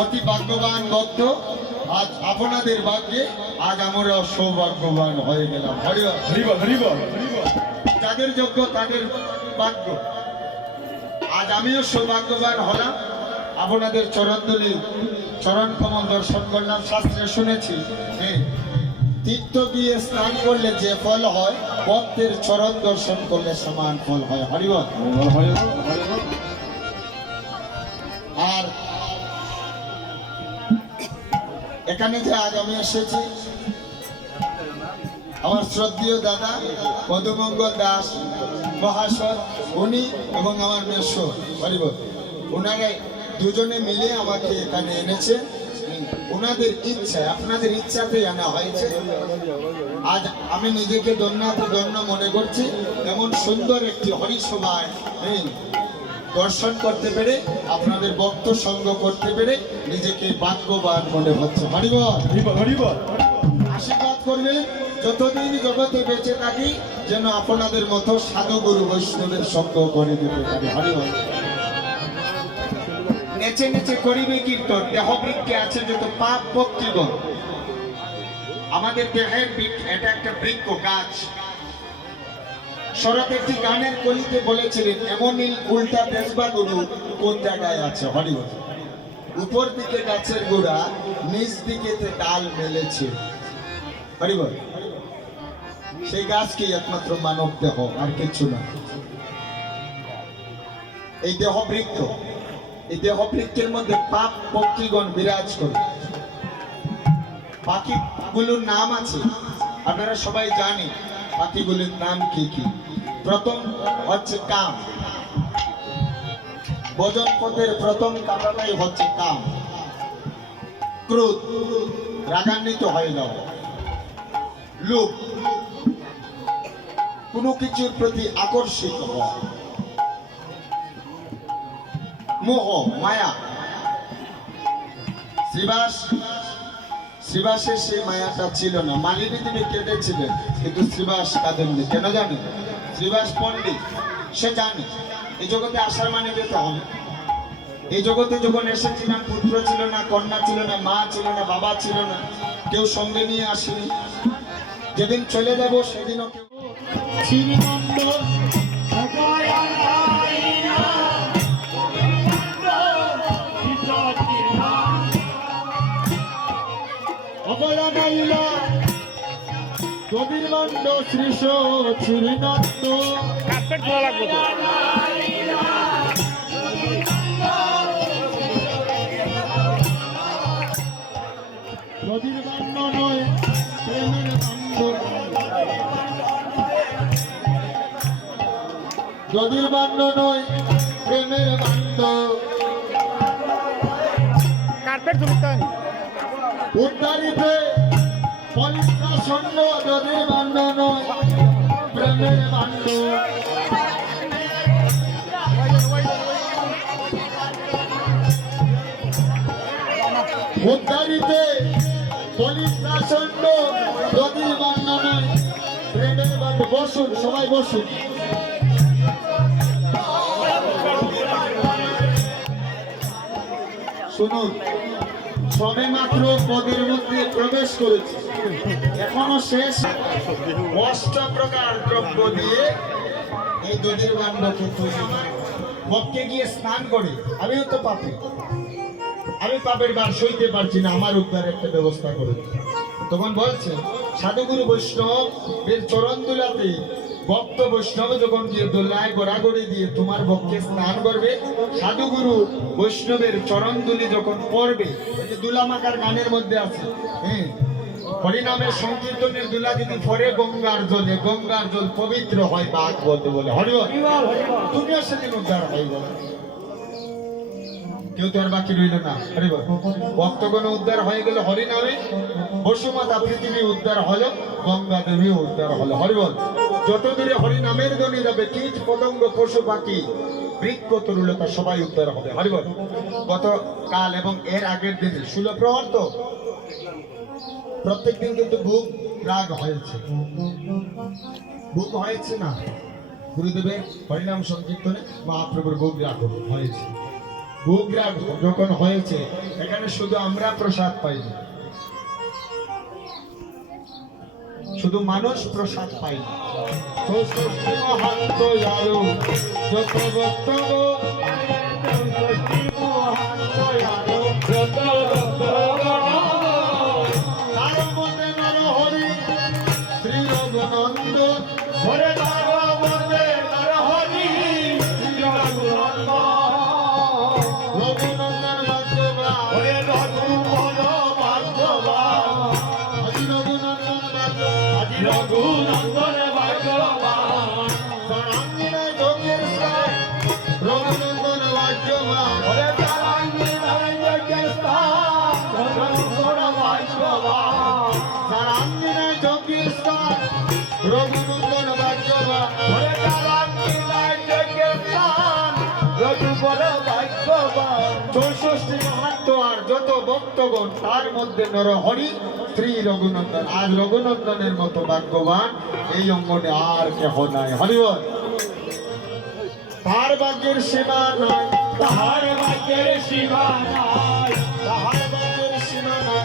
অতি ভাগ্যবান ভক্ত। আজ আপনাদের ভাগ্যে আজ আমরা সৌভাগ্যবান হয়ে গেলাম। হরিবল হরিবল হরিবল যাদের যোগ্য তাদের ভাগ্য। আজ আমিও সৌভাগ্যবান হলাম, আপনাদের চরণধুলি চরণ কমল দর্শন করলাম। শাস্ত্রে শুনেছি তীর্থ গিয়ে স্নান করলে যে ফল হয়, ভক্তের চরণ দর্শন করলে সমান ফল হয়। হরিবল। আর এখানে যে আজ আমি এসেছি, আমার শ্রদ্ধেয় দাদা মধুমঙ্গল দাস মহাশয়, উনি এবং আমার মেশো হরিবল, ওনারা দুজনে মিলে আমাকে এখানে এনেছে। ওনাদের ইচ্ছা, আপনাদের ইচ্ছাতেই আনা হয়েছে। আজ আমি নিজেকে ধন্য মনে করছি, এমন সুন্দর একটি হরিসভায় দর্শন করতে পেরে, আপনাদের ভক্ত সঙ্গ করতে পেরে নিজেকে ভাগ্যবান মনে হচ্ছে। হরিবল হরিবল হরিবল আশীর্বাদ করবে যতদিন জগতে বেঁচে থাকি, যেন আপনাদের মতো সাধু গুরু বৈষ্ণবের সঙ্গ করে দিতে পারি। হরিবল। নেচে নেচে করিবে কীর্তন, দেহবৃক্ষে আছে যত পাপ ভক্তিগণ। আমাদের দেহের এটা একটা বৃক্ষ গাছ। শরৎ একটি গানের কলিতে বলেছিলেন, এমনই উল্টা দেখবা গুরু কোন জায়গায় আছে। হরিবল। উপর দিকে গাছের গোড়া, নিচ দিকে ডাল মেলেছে। হরিবল। সেই গাছকে একমাত্র মানব দেহ, আর কিছু না। এই দেহ বৃক্ষ, এই দেহ বৃক্ষের মধ্যে পাপ পক্ষীগণ বিরাজ করে। পাখিগুলোর নাম আছে, আপনারা সবাই জানেন পাখিগুলোর নাম কি কি। প্রথম হচ্ছে কাম। ভোজন পথের প্রথম কামনাটাই হচ্ছে কাম। ক্রোধ, রাগান্বিত হয়ে যাও। লোভ, কোনো কিছুর প্রতি আকর্ষিত হওয়া। মোহ, মায়া। শ্রীবাসের সেই মায়াটা ছিল না। মালিনী দেবী কেঁদেছিলেন, কিন্তু শ্রীবাস কাঁদেননি। কেন জানেন? শ্রীবাস পণ্ডিত, সে জানে এই জগতে আসার মানে যেতে হবে। এই জগতে যখন এসেছিলাম, পুত্র ছিল না, কন্যা ছিল না, মা ছিল না, বাবা ছিল না, কেউ সঙ্গে নিয়ে আসেনি। যেদিন চলে যাব সেদিনও কেউ কবিরবন্দ শ্রীশ শ্রীনন্দ কার্পেট খোলা লাগবে তো। নদীর বান্য নয় প্রেমের বান্ধ, নদীর বান্য নয় প্রেমের বান্ধ। কার্পেট তুলতে উদ্ধারিতে পলিকা সন্ন, নদীর বান্য নয় প্রেমের বান্ধ। উদ্ধারিতে পলিকা সন্ন, নদীর বান্য নয় প্রেমের বান্ধ। বসুন, সবাই বসুন। শুনুন, সবে মাত্র পদের মধ্যে প্রবেশ করেছে, এখনো শেষ। অষ্টপ্রকার দ্রব্য দিয়ে এই দধির বান্ডকে তৈরি করে বককে গিয়ে স্নান করে। আমিও তো পাপি, আমি পাপের বার সইতে পারছি না, আমার উদ্ধারের একটা ব্যবস্থা করে। তখন বলছে সাধুগুরু বৈষ্ণবের চরণ দুলাতে ভক্ত বৈষ্ণব যখন গিয়ে দোলায় গোড়াগড়ি দিয়ে তোমার ভক্তকে স্নান করবে, সাধুগুরু বৈষ্ণবের চরণ দুলি যখন পড়বে, ওই যে দুলামাকার গানের মধ্যে আছে, হরিনামের সংকীর্তনের দুলা যদি পরে গঙ্গার জলে, গঙ্গার জল পবিত্র হয় বাঘ বলতে বলে। হরিবল। তুমিও সেদিন উদ্ধার হয়ে গেল, কেউ তো আর বাকি রইল না। হরিবল। ভক্তগণ উদ্ধার হয়ে গেল হরিনামে, বসুমাতা পৃথিবী উদ্ধার হলো, গঙ্গা দেবী উদ্ধার হলো। হরিবল। যত দূরে হরিনামের ধ্বনি যাবে, কীট পতঙ্গ পশু পাখি বৃক্ষ তরুলতা সবাই উদ্ধার হবে। হরিবল। গতকাল এবং এর আগের দিনে 16 প্রহর তো প্রত্যেকদিন কিন্তু ভোগ রাগ হয়েছে, ভোগ হয়েছে না? গুরুদেবের হরিনাম সংকীর্তনে মহাপ্রভুর ভোগ রাগ হয়েছে। ভোগরা যখন হয়েছে এখানে শুধু আমরা প্রসাদ পাইনি, শুধু মানুষ প্রসাদ পাইনি। চৌষষ্ঠী মহান্ত আরো যত বক্তব্য, চৌষষ্ঠী মহান্ত আরো যত বক্তব্য, তার মধ্যে নরহরি শ্রী রঘুনন্দ, ওরে তার মধ্যে নরহরি শ্রী রঘুনন্দ, রঘুনন্দন ভাগ্যবান, ওরে রঘুবর ভাগ্যবান, আজি রঘুনন্দন ভাগ্যবান, আজি রঘুনন্দন ভাগ্যবান, সারাঙ্গিনা যোগের স্থান, রঘুনন্দন ভাগ্যবান, ওরে সারাঙ্গিনা যোগের স্থান, রঘুনন্দন ভাগ্যবান, সারাঙ্গিনা যোগের স্থান, রঘুনন্দন ভাগ্যবান, ওরে সারাঙ্গিনা যোগের স্থান, রঘুবর ভাগ্যবান। চৌষষ্ঠী মহান্ত আর যত ভক্তগণ তার মধ্যে নরহরি শ্রী রঘুনন্দন। আজ রঘুনন্দনের মতো ভাগ্যবান এই অঙ্গনে আর কেহ নাই। হরিবল। তার ভাগ্যের সীমা নাই, তাহার ভাগ্যের সীমা নাই, তাহার ভাগ্যের সীমা নাই,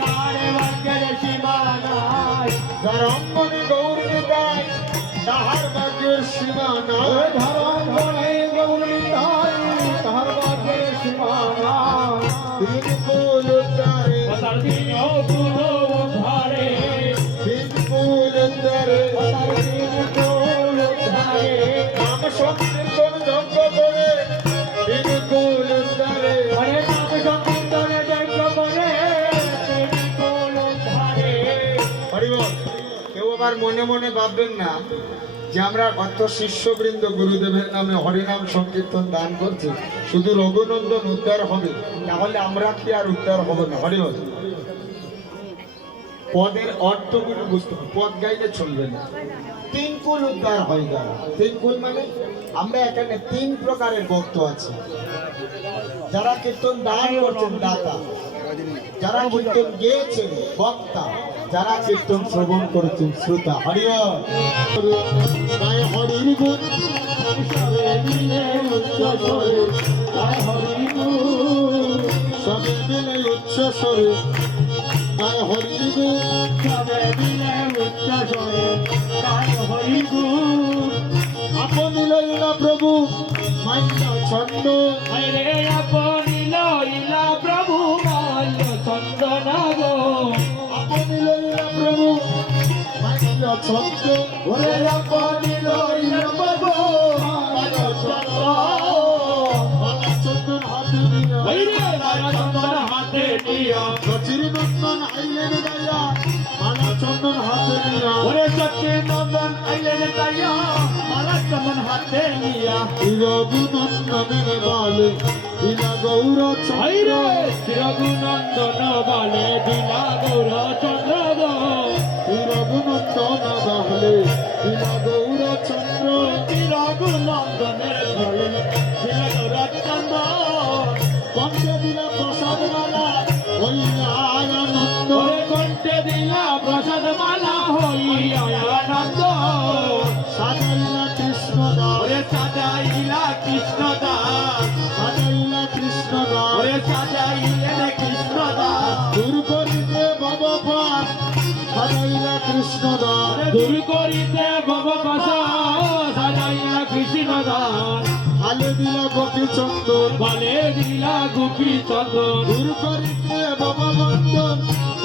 তাহার ভাগ্যের সীমা নাই, যার অঙ্গনে গৌর নিতাই তাহার ভাগ্যের সীমা নাই, ধরম বলে গৌরী তাই, তাহার ভাগ্যের সীমা নাই, তিন কুল উদ্ধারে, তার দিন কুল উদ্ধারে, তিন কুল উদ্ধারে, তার দিন কুল উদ্ধারে, নাম সংকীর্তন যজ্ঞ করে তিন কুল উদ্ধারে, হরে নাম সংকীর্তনে যজ্ঞ করে তিন কুল উদ্ধারে। হরিবল। কেউ আবার মনে মনে ভাববেন না যে আমরা কত শিষ্যবৃন্দ গুরুদেবের নামে হরিনাম সংকীর্তন দান করছি, শুধু রঘুনন্দন উদ্ধার হবে, তাহলে আমরা কি আর উদ্ধার হব না? হরিবল। পদের অর্থগুলো বুঝতে হবে, পদ গাইলে চলবে না। তিন কুল উদ্ধার হয় যারা, তিন কুল মানে আমরা এখানে তিন প্রকারের ভক্ত আছে। যারা কীর্তন দান করছেন দাতা, যারা কীর্তন গেয়েছেন বক্তা, যারা কীর্তন শ্রবণ করেছেন শ্রোতা। হরিবল। গায়ে হরির গুণ সবে মিলে উচ্চ স্বরে গায় হরি গুণ, সবে মিলে উচ্চ স্বরে গায়ে হরির গুণ, সবে মিলে উচ্চ স্বরে গায় হরি গুণ। আপন লইলা প্রভু মান্য ছন্দ, হরে আপনি লইলা প্রভু মাল্য চন্দন গো, আপন লইলা প্রভু মান্য ছন্দ, ওরে আপনি লইলা প্রভু মাল্য চন্দন, মালা চন্দন হাতে নিয়া, হরে মালা চন্দন হাতে নিয়া, সচির নন্দন আইলেন গায়া, মালা চন্দন হাতে নিয়া, ওরে সত্যি নন্দন আইলেন তাইয়া মালা চন্দন হাতে নিয়া, রঘুনন্দনের বালে দিলা গৌর চন্দ্র, রঘুনন্দন বলে দিলা গৌর চন্দ্র গো, রঘুনন্দন বাহলে দিলা গৌর চন্দ্র, রঘুনন্দনের বলে দিলা গৌর চন্দ্র, কণ্ঠে দিলা প্রসাদ মালা হইয়া আনন্দ, ওরে কণ্ঠে দিলা প্রসাদ মালা হইয়া আনন্দ, সাজাইলা কৃষ্ণ দাস, ওরে সাজাইলা কৃষ্ণ দাস, সাজাইলা কৃষ্ণ দাস, ওরে সাজাইলেন কৃষ্ণ দাস, দূর করিতে ভবপাশ সাজাইলা কৃষ্ণ দাস, দূর করিতে ভবপাশ সাজাইলা কৃষ্ণ দাস, হালে দিলা গোপী চন্দন, বলে দিলা গোপী চন্দন, দূর করিতে ভববন্ধন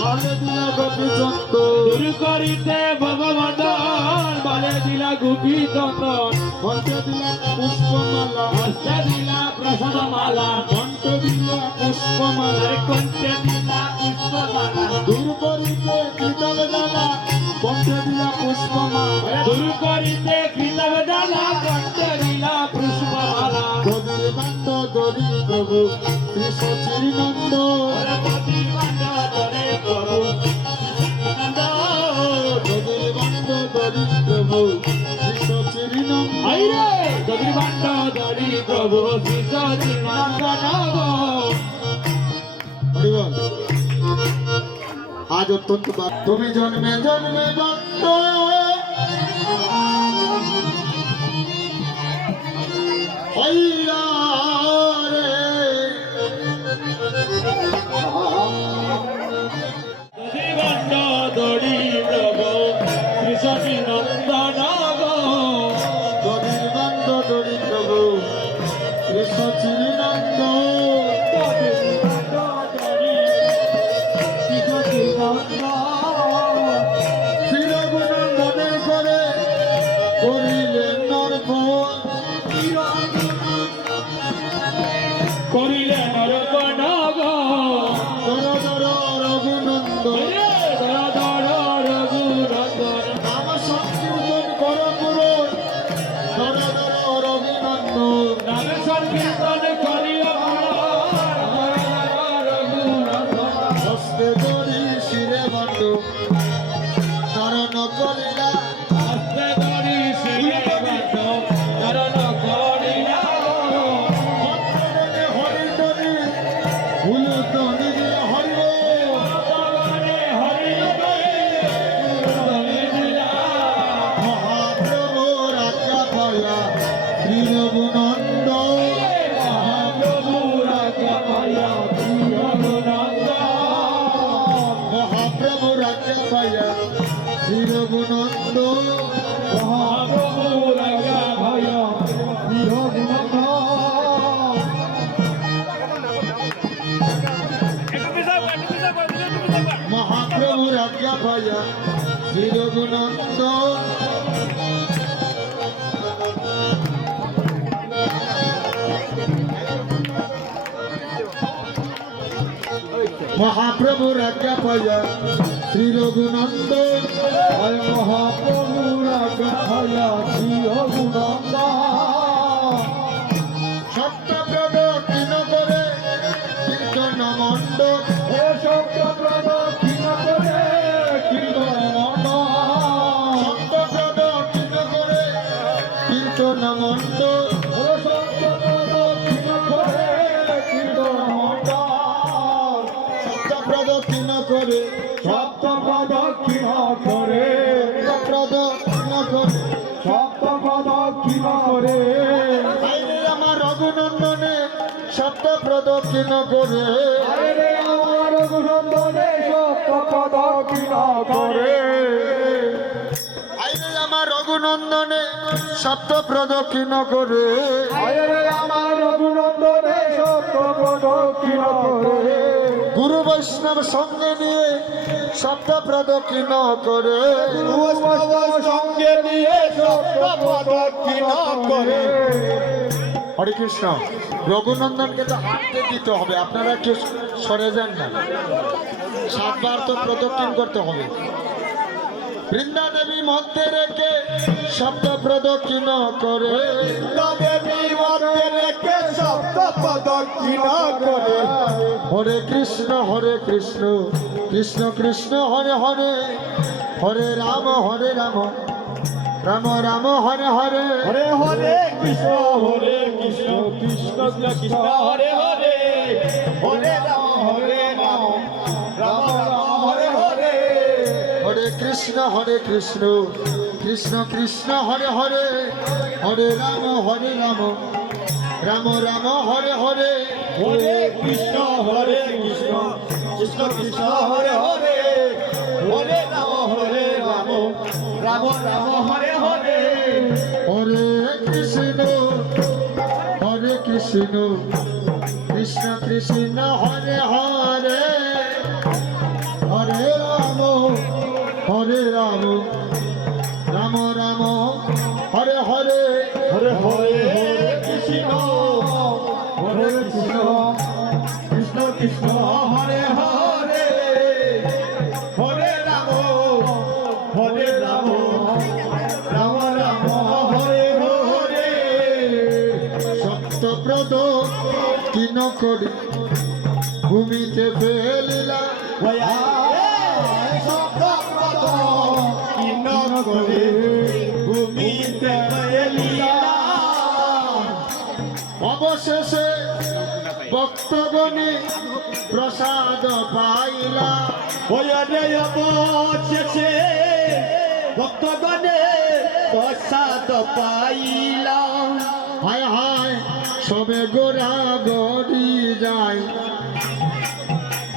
হালে দিলা গোপী চন্দন, দূর করিতে ভববন্ধন বলে দিলা গোপী চন্দন, কণ্ঠে দিলা পুষ্পমালা, হস্তে দিলা প্রসাদ মালা, কণ্ঠে দিলা পুষ্পমালা, কণ্ঠে দিলা পুষ্পমালা, দূর করিতে কৃতজ্ঞ জ্বালা, কণ্ঠে দিলা পুষ্পমালা, দূর করিতে কৃতজ্ঞ জ্বালা, কণ্ঠে দিলা পুষ্পমালা, গদির বান্ধ গরি প্রভু শ্রী সচির নন্দ, গদির বান্ধ ধরে প্রভু নন্দ, গদির বান্ধ গরি প্রভু শ্রী সচির নন্দ, আইরে গদির বান্ধ ধরি প্রভু শ্রী সচির নন্দন গো। হরিবল। আজ অত্যন্ত তুমি জন্মে জন্মে ভক্ত হইয়া রে, দড়ি প্রভু কৃষ্ণ নন্দন গো দড়ির বান্ধ দড়ি প্রভু কৃষ্ণ চিরিনন্দ চিরগুণন্দনের করে করিলেন নরক করিলে নরকন গো দর দর রঘুনন্দ রঘুনন্দন নাম সংকীর্তন কর পুরন দর দর রঘুনন্দ নামে সংকীর্তন করিয়া রঘুনন্দন হস্তে দড়ি শিরে বান্ধ ধারণ করিলা হস্তে ধরি শিরে বাঁধ ধারণ করিয়া ভক্তগণে হরি দড়ি ভুল তো নিজে হরিব ভগবানে হরি হরি দিলা মহাপ্রভু রাজা পায়া শ্রী রঘুনন্দ মহাপ্রভু রাজা পায়া রঘুনন্দন মহাপ্রভু রাজা পায়া শ্রী রঘুনন্দ মহাপ্রভু রাজা পায়া রঘুনন্দন মহাপ্রভু রাজা পায়া শ্রী রঘুনন্দ মহাপ্রভু রাজা পায়া শ্রী রঘুনন্দ মহাপ্রভু রাজা পায়া শ্রী রঘুনন্দন সত্যপ্রদ কিন করে কীর্তন মণ্ড হে সত্যপ্রদ ক্ষীণ করে কীর্তন মণ্ডল সত্যপ্রদ কিন করে কীর্তন মণ্ড হে সত্যপ্রদ ক্ষীণ করে কীর্তন মণ্ডল সত্যপ্রদ কিন করে সপ্তপদ ক্ষীণ করে সত্যপ্রদ কিন করে সপ্তপদ ক্ষীণ করে আইরে আমার রঘুনন্দনে সত্যপ্রদ কিন করে আরে আমার রঘুনন্দনে সপ্তপদ ক্ষীণ করে আইরে আমার রঘুনন্দনে সত্যপ্রদ কিন করে আরে আমার রঘুনন্দনে সপ্তপদ ক্ষীণ করে গুরু বৈষ্ণব সঙ্গে নিয়ে সত্যপ্রদ কিন করে সঙ্গে নিয়ে সপ্তপদ ক্ষীণ করে হরে কৃষ্ণ রঘুনন্দনকে তো হাঁটতে দিতে হবে আপনারা কেউ সরে যান না 7 বার তো প্রদক্ষিণ করতে হবে বৃন্দা দেবী মধ্যে রেখে শব্দ প্রদক্ষিণ করে দেবী মধ্যে রেখে সপ্তপদ ক্ষীণ করে হরে কৃষ্ণ কৃষ্ণ কৃষ্ণ হরে হরে হরে রাম রাম রাম হরে হরে হরে হরে কৃষ্ণ কৃষ্ণ কৃষ্ণ হরে হরে হরে রাম রাম রাম হরে হরে হরে কৃষ্ণ কৃষ্ণ কৃষ্ণ হরে হরে হরে রাম রাম রাম হরে হরে হরে কৃষ্ণ কৃষ্ণ কৃষ্ণ হরে হরে হরে রাম রাম রাম হরে হরে হরে কৃষ্ণ কৃষ্ণ কৃষ্ণ হরে হরে হরে রাম রাম রাম হরে হরে হরে হরে কৃষ্ণ কৃষ্ণ কৃষ্ণ হরে হরে হরে রাম রাম রাম হরে হরে সত্যপ্রদ কিন করি ভূমিতে ফেলিলা সপ্তপদ ক্ষীণ করে ভূমিতে ফেলিলা অবশেষে ভক্তগণে প্রসাদ পাইলা অবশেষে ভক্তগণে প্রসাদ পাইলা হায় হায় সবে গোরা গড়ি যায়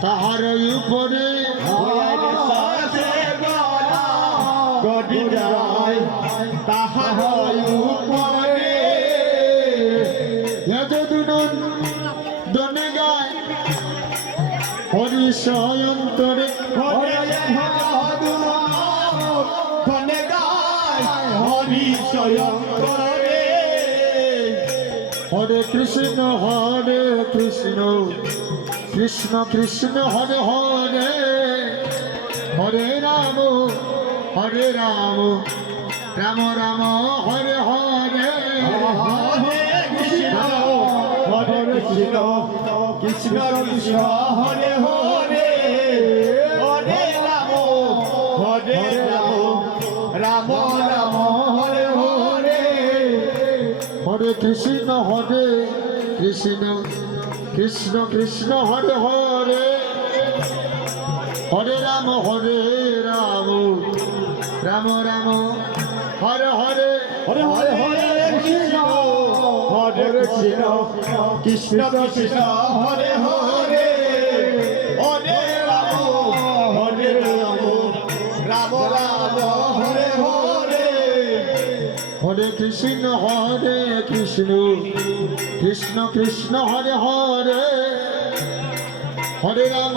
তাহার উপরে সাথে ঘটি যায় তাহার উপরে দনে গায় হরি সয়ন্তরে হরে ধনে গায় হরি স্বয়ং করে হরে কৃষ্ণ কৃষ্ণ কৃষ্ণ হরে হরে হরে রাম রাম রাম হরে হরে হরে কৃষ্ণ কৃষ্ণ কৃষ্ণ হরে হরে হরে রাম রাম রাম হরে হরে হরে কৃষ্ণ কৃষ্ণ কৃষ্ণ হরে হরে হরে রাম রাম রাম হরে হরে হরে হরে হরে কৃষ্ণ কৃষ্ণ কৃষ্ণ হরে হরে হরে রাম রাম রাম হরে হরে হরে কৃষ্ণ কৃষ্ণ কৃষ্ণ হরে হরে হরে রাম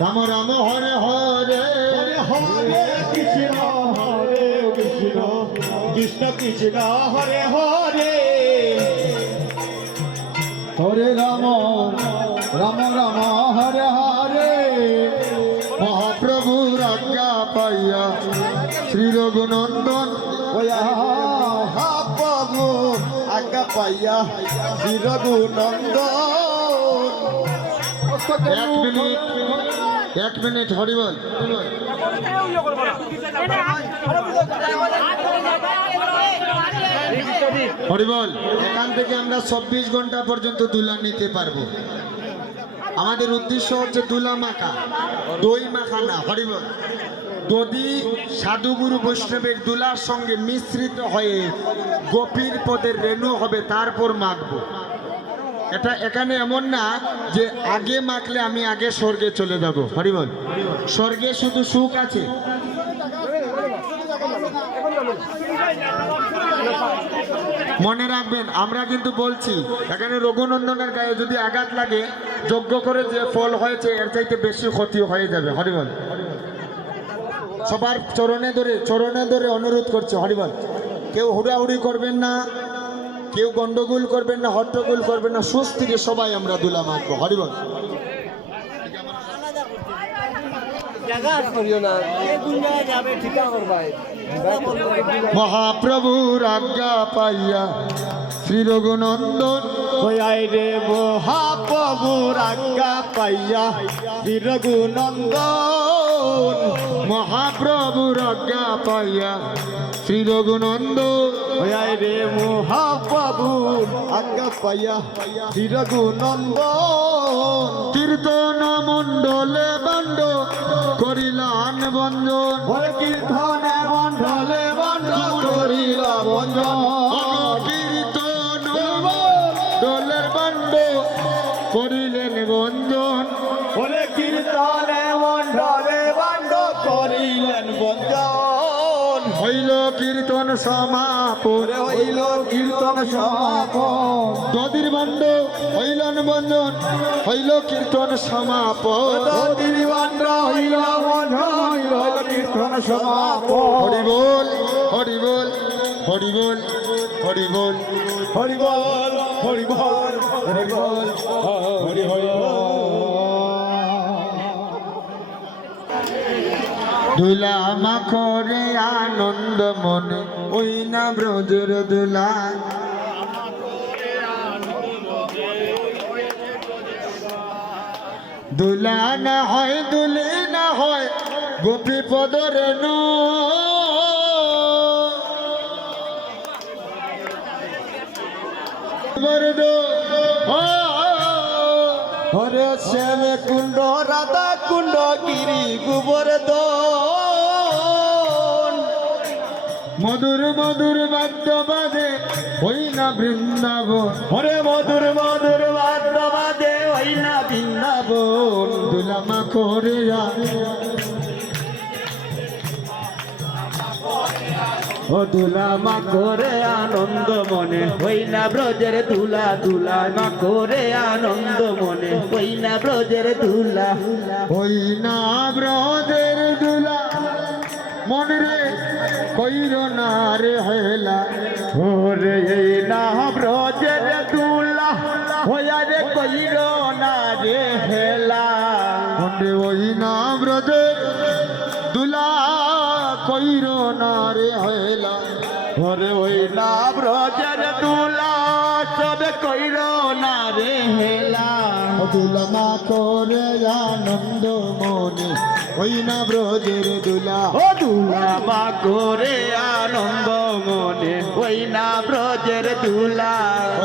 রাম রাম হরে হরে হরে হরে কৃষ্ণ কৃষ্ণ কৃষ্ণ হরে হরে হরে রাম রাম রাম হরে হরে মহাপ্রভুর আজ্ঞা পাইয়া শ্রী রঘুনন্দন প্রভু আজ্ঞা পাইয়া শ্রী রঘুনন্দন এক মিনিট হরিবল হরিবল এখান থেকে আমরা 24 ঘন্টা পর্যন্ত দুলা নিতে পারবো। আমাদের উদ্দেশ্য হচ্ছে দুলা মাখা, দই মাখা না। হরিবল যদি সাধুগুরু বৈষ্ণবের দুলার সঙ্গে মিশ্রিত হয়ে গোপীর পদের রেণু হবে তারপর মাখবো। এটা এখানে এমন না যে আগে মাখলে আমি আগে স্বর্গে চলে যাব। হরিবল স্বর্গে শুধু সুখ আছে। মনে রাখবেন, আমরা কিন্তু বলছি এখানে রঘুনন্দনের গায়ে যদি আঘাত লাগে, যজ্ঞ করে যে ফল হয়েছে এর চাইতে বেশি ক্ষতি হয়ে যাবে। হরিবল সবার চরণে ধরে অনুরোধ করছে। হরিবল কেউ হুড়াহুড়ি করবেন না, কেউ গন্ডগোল করবেন না, হট্টগোল করবেন না, সুস্থিরে সবাই আমরা দুলা মাখবো। হরিবল মহাপ্রভুর আজ্ঞা পাইয়া শ্রী রঘুনন্দন রে মহাপ্রভুর আজ্ঞা পাইয়া শ্রী রঘুনন্দন মহাপ্রভুর আজ্ঞা পাইয়া শ্রী রঘুনন্দন রে মহাপ্রভুর আজ্ঞা পাইয়া শ্রী রঘুনন্দন কীর্তন মণ্ডলে বন্ড করিলান বঞ্জন কীর্তনে মণ্ডলে বন্ধ করিলা বঞ্জন কীর্তন মণ্ডলের বন্ড করিলেন বঞ্জন কীর্তনে মণ্ডলে বন্ধ করিলেন বঞ্জন হইল কীর্তন সমাপন হইল কীর্তন সমাপন দদির বন্ড হইলন বঞ্জন হইল কীর্তন সমাপন দিদিবান্দ্র হইল বন্ধন হইল কীর্তন সমাপন হরিবোল হরিবোল হরিবোল হরিবোল হরিবল হরিবল হরিবল হরি হরি দুলা মাখরে আনন্দ মনে ওই না ব্রজের দুলা দুলা না হয় দুলে না হয় গোপী পদর নো হরে শ্যাম কুণ্ড রাধা কুণ্ড গিরি গোবর্ধন মধুর মধুর বাদ্য বাজে ওই না বৃন্দাবন হরে মধুর মধুর বাদ্য বাদে ওই না বৃন্দাবন দুলা মাখরে ও দুলা মা করে আনন্দ মনে হই না ব্রজের দুলা দুলা মা করে আনন্দ মনে হই না ব্রজের দুলা হই না ব্রজের দুলা মন রে কইর না রে হেলা ওরে এই না ব্রজের দুলা হইয়া রে কইর না রে হেলা মন রে ওই না ব্রজের দুলা কইর না রে হেলা ওরে ওই না ব্রজের দুলা সবে কইর না রে হেলা দুলা মা করে আনন্দ মনে ওই না ব্রজের দুলা ও দুলা মা করে আনন্দ মনে ওই না ব্রজের দুলা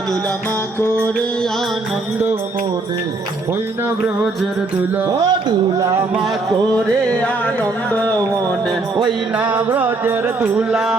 দুলা মা করে আনন্দ মনে ওই না ব্রজের দুলা ও দুলা মা করে আনন্দ মনে ওই না ব্রজের দুলা